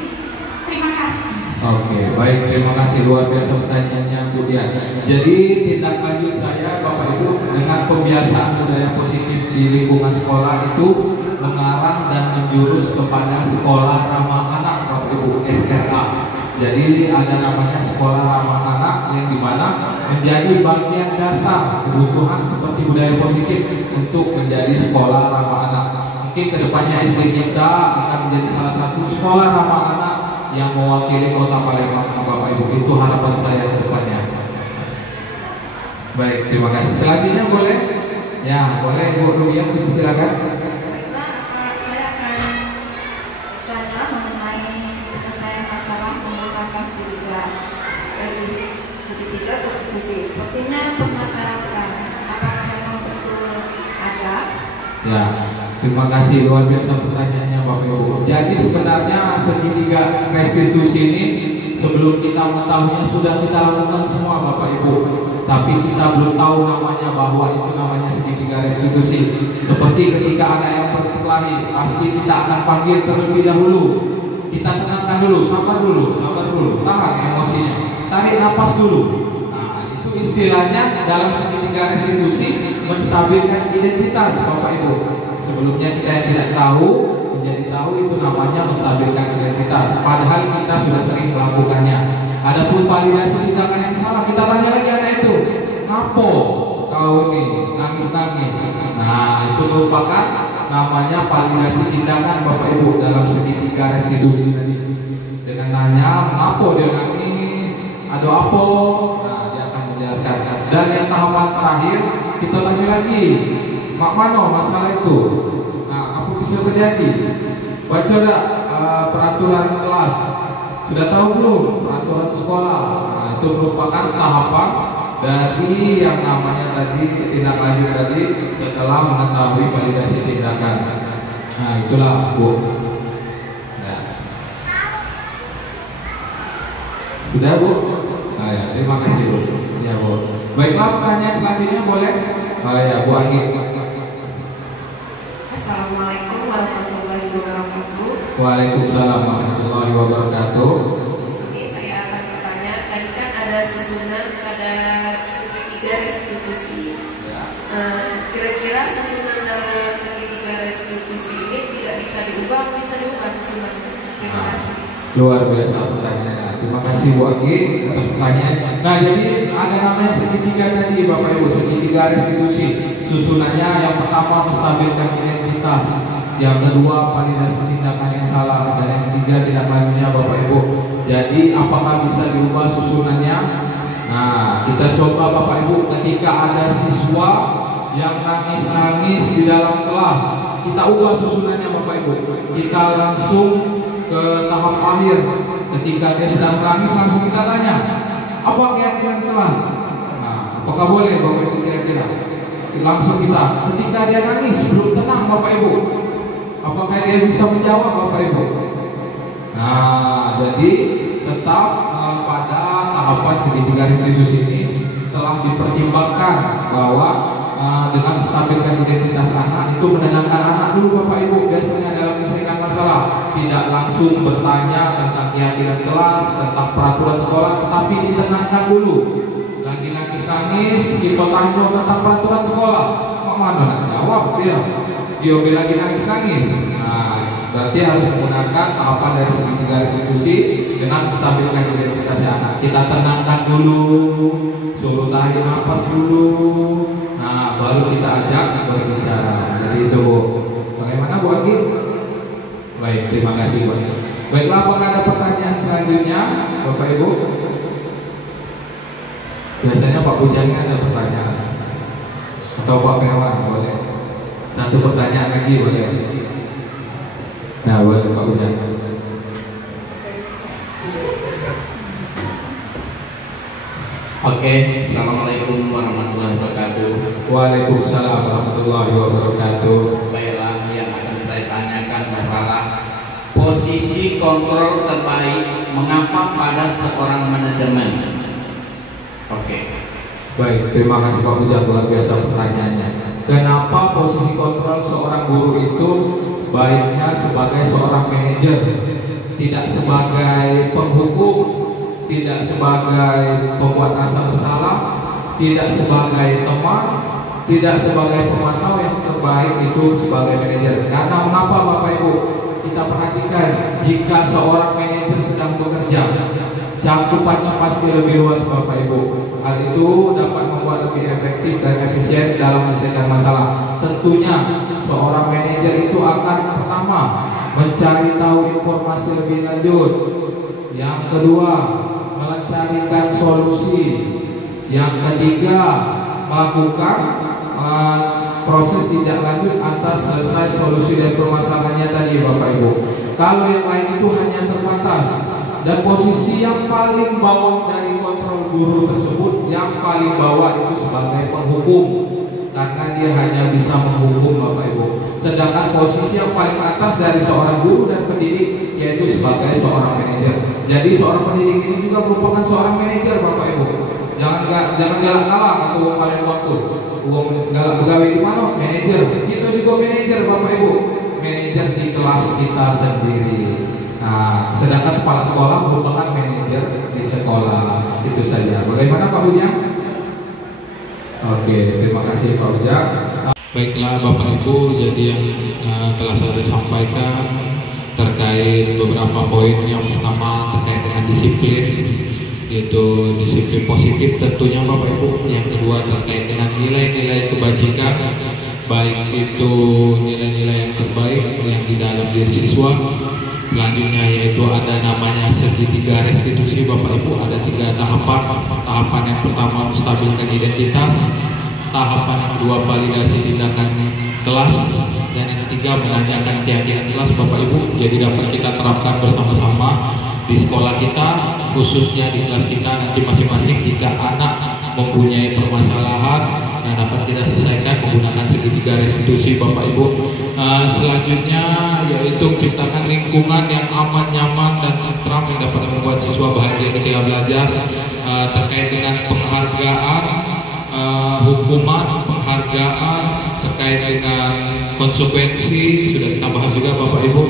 Terima kasih. Oke, baik, terima kasih, luar biasa pertanyaannya Bu Dian. Jadi tindak lanjut saya Bapak Ibu dengan pembiasaan budaya positif di lingkungan sekolah itu mengarah dan menjurus kepada sekolah ramah anak Bapak Ibu, SRA. Jadi ada namanya sekolah ramah anak yang dimana menjadi bagian dasar kebutuhan seperti budaya positif untuk menjadi sekolah ramah anak. Mungkin kedepannya SD kita akan menjadi salah satu sekolah ramah anak yang mewakili Kota Palembang, Bapak Ibu. Itu harapan saya ke depannya. Baik, terima kasih. Selanjutnya boleh? Ya, boleh Bu Rubiah, silakan. Baiklah, saya akan tanya mengenai penyelesaian masalah menggunakan segitiga restitusi. Sepertinya penasaran, apakah memang betul ada? Ya, terima kasih, luar biasa pertanyaannya Bapak Ibu. Jadi sebenarnya segitiga restitusi ini sebelum kita mengetahuinya sudah kita lakukan semua Bapak Ibu. Tapi kita belum tahu namanya, bahwa itu namanya segitiga restitusi. Seperti ketika ada yang berkelahi, pasti kita akan panggil terlebih dahulu. Kita tenangkan dulu, sabar dulu, tahan emosinya, tarik napas dulu. Nah, itu istilahnya dalam segitiga restitusi menstabilkan identitas Bapak Ibu. Sebelumnya kita yang tidak tahu menjadi tahu, itu namanya menstabilkan identitas. Padahal kita sudah sering melakukannya. Adapun validasi tindakan yang salah, kita tanya lagi anak itu, ngapo kau ini nangis-nangis. Nah, itu merupakan namanya validasi tindakan Bapak Ibu dalam segitiga restitusi tadi. Dengan nanya, ngapo dia nangis, ada apa? Nah, dia akan menjelaskan. Dan yang tahapan terakhir, kita tanya lagi, mak mano masalah itu? Nah, apa bisa terjadi? Baca dah peraturan kelas. Sudah tahu belum peraturan sekolah? Nah, itu merupakan tahapan dari yang namanya tadi tindak lanjut tadi setelah mengetahui validasi tindakan. Nah, itulah Bu. Ya. Sudah Bu? Nah, ya, terima kasih Bu. Ya Bu. Baiklah, pertanyaan selanjutnya boleh? Ya Bu Anggi. Assalamualaikum warahmatullahi wabarakatuh. Waalaikumsalam warahmatullahi wabarakatuh. Di sini saya akan bertanya, tadi kan ada susunan pada segitiga restitusi. Kira-kira susunan dalam segitiga restitusi ini tidak bisa diubah susunannya? Terima kasih. Luar biasa pertanyaannya. Terima kasih Bu Anggi atas pertanyaan. Nah, jadi ada namanya segitiga tadi Bapak Ibu, segitiga restitusi. Susunannya yang pertama menstabilkan identitas, yang kedua validasi tindakan yang salah, dan yang ketiga tindak lanjutnya Bapak Ibu. Jadi apakah bisa diubah susunannya? Nah, kita coba Bapak Ibu, ketika ada siswa yang nangis-nangis di dalam kelas, kita ubah susunannya Bapak Ibu. Kita langsung ke tahap akhir. Ketika dia sedang menangis, langsung kita tanya, apa keyakinan kelas? Nah, apakah boleh Bapak Ibu kira-kira? Langsung kita, ketika dia nangis belum tenang Bapak Ibu, apakah dia bisa menjawab Bapak Ibu? Nah, jadi tetap pada tahapan segitiga restitusi ini telah dipertimbangkan bahwa dengan menstabilkan identitas anak itu menenangkan anak dulu Bapak Ibu. Biasanya dalam menyelesaikan masalah tidak langsung bertanya tentang keyakinan kelas, tentang peraturan sekolah, tetapi ditenangkan dulu. Lagi nangis-nangis, kita tanya tentang peraturan sekolah, mak mana nak jawab dia lagi nangis-nangis. Nah, berarti harus menggunakan tahapan dari segitiga restitusi dengan menstabilkan identitas anak. Kita tenangkan dulu, suruh tarik nafas dulu. Nah, baru kita ajak berbicara. Jadi itu Bu. Bagaimana Bu Anggi? Baik, terima kasih Bu Anggi. Baiklah, apakah ada pertanyaan selanjutnya Bapak Ibu? Biasanya Pak Bujang ada pertanyaan, atau Pak Perwan boleh. Satu pertanyaan lagi boleh. Nah, boleh Pak Bujang. Oke, assalamualaikum warahmatullahi wabarakatuh. Waalaikumsalam warahmatullahi wabarakatuh. Baiklah, yang akan saya tanyakan masalah posisi kontrol terbaik mengapa pada seorang manajemen. Oke. Baik, terima kasih Pak Bujang, luar biasa pertanyaannya. Kenapa posisi kontrol seorang guru itu baiknya sebagai seorang manajer, tidak sebagai penghukum, tidak sebagai pembuat rasa bersalah, tidak sebagai teman, tidak sebagai pemantau. Yang terbaik itu sebagai manajer. Karena mengapa Bapak Ibu? Kita perhatikan, jika seorang manajer sedang bekerja, cakupannya pasti lebih luas Bapak Ibu. Hal itu dapat membuat lebih efektif dan efisien dalam menyelesaikan masalah. Tentunya seorang manajer itu akan pertama mencari tahu informasi lebih lanjut. Yang kedua, mencarikan solusi. Yang ketiga, melakukan proses tindak lanjut atas selesai solusi dari permasalahannya tadi Bapak Ibu. Kalau yang lain itu hanya terbatas. Dan posisi yang paling bawah dari kontrol guru tersebut, yang paling bawah itu sebagai penghukum, karena dia hanya bisa menghukum Bapak Ibu. Sedangkan posisi yang paling atas dari seorang guru dan pendidik yaitu sebagai seorang manajer. Jadi seorang pendidik ini juga merupakan seorang manajer Bapak Ibu. Jangan galak kalah kata uang paling waktu. Uang galak pegawai di mana? Manajer. Kita juga manajer Bapak Ibu. Manajer di kelas kita sendiri. Nah, sedangkan kepala sekolah merupakan manajer di sekolah. Itu saja. Bagaimana Pak Bujang? Oke, terima kasih Pak Bujang. Baiklah Bapak Ibu, jadi yang telah saya sampaikan terkait beberapa poin. Yang pertama terkait dengan disiplin, yaitu disiplin positif tentunya Bapak Ibu. Yang kedua terkait dengan nilai-nilai kebajikan, baik itu nilai-nilai yang terbaik yang di dalam diri siswa. Selanjutnya yaitu ada namanya segitiga restitusi Bapak Ibu. Ada 3 tahapan. Tahapan yang pertama menstabilkan identitas, tahapan yang kedua validasi tindakan kelas, dan yang ketiga menanyakan keyakinan kelas Bapak Ibu. Jadi dapat kita terapkan bersama-sama di sekolah kita, khususnya di kelas kita nanti masing-masing. Jika anak mempunyai permasalahan, nah dapat kita selesaikan menggunakan segitiga restitusi Bapak Ibu. Selanjutnya yaitu ciptakan lingkungan yang aman, nyaman, dan tentram yang dapat membuat siswa bahagia ketika belajar. Terkait dengan penghargaan, hukuman, penghargaan, terkait dengan konsekuensi sudah kita bahas juga Bapak Ibu.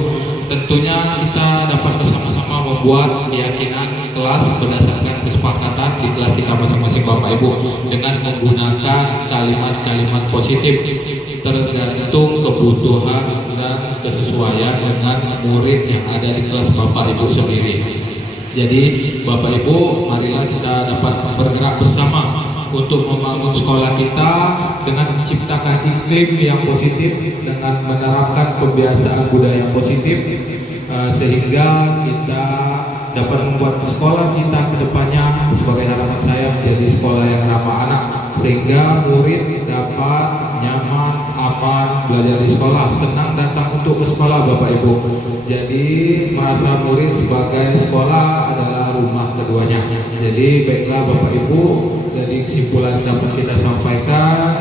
Tentunya kita dapat bersama-sama membuat keyakinan kelas berdasarkan kesepakatan di kelas kita masing-masing Bapak Ibu, dengan menggunakan kalimat-kalimat positif tergantung kebutuhan dan kesesuaian dengan murid yang ada di kelas Bapak Ibu sendiri. Jadi Bapak Ibu, marilah kita dapat bergerak bersama untuk membangun sekolah kita dengan menciptakan iklim yang positif, dengan menerapkan pembiasaan budaya positif, sehingga kita dapat membuat sekolah kita kedepannya, sebagai harapan saya, menjadi sekolah yang ramah anak, sehingga murid dapat nyaman, aman belajar di sekolah, senang datang untuk ke sekolah Bapak Ibu. Jadi merasa murid sebagai sekolah adalah rumah keduanya. Jadi baiklah Bapak Ibu, jadi kesimpulan dapat kita sampaikan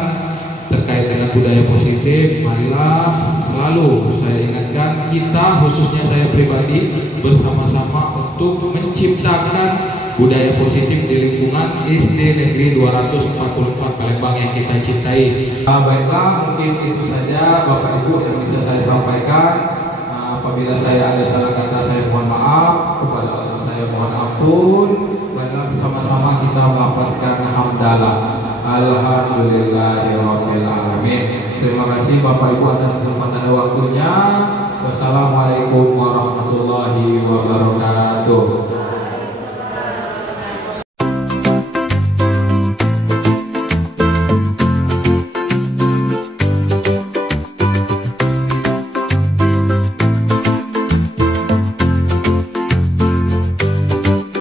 terkait dengan budaya positif, marilah selalu saya ingatkan kita, khususnya saya pribadi, bersama-sama untuk menciptakan budaya positif di lingkungan SD Negeri 244 Palembang yang kita cintai. Baiklah, mungkin itu saja Bapak Ibu yang bisa saya sampaikan. Apabila saya ada salah kata, saya mohon maaf. Kepada Allah saya mohon ampun. Baiklah, bersama-sama kita melafazkan hamdalah. Alhamdulillahirabbil alamin. Terima kasih Bapak Ibu atas kesempatan dan waktunya. Wassalamualaikum warahmatullahi wabarakatuh.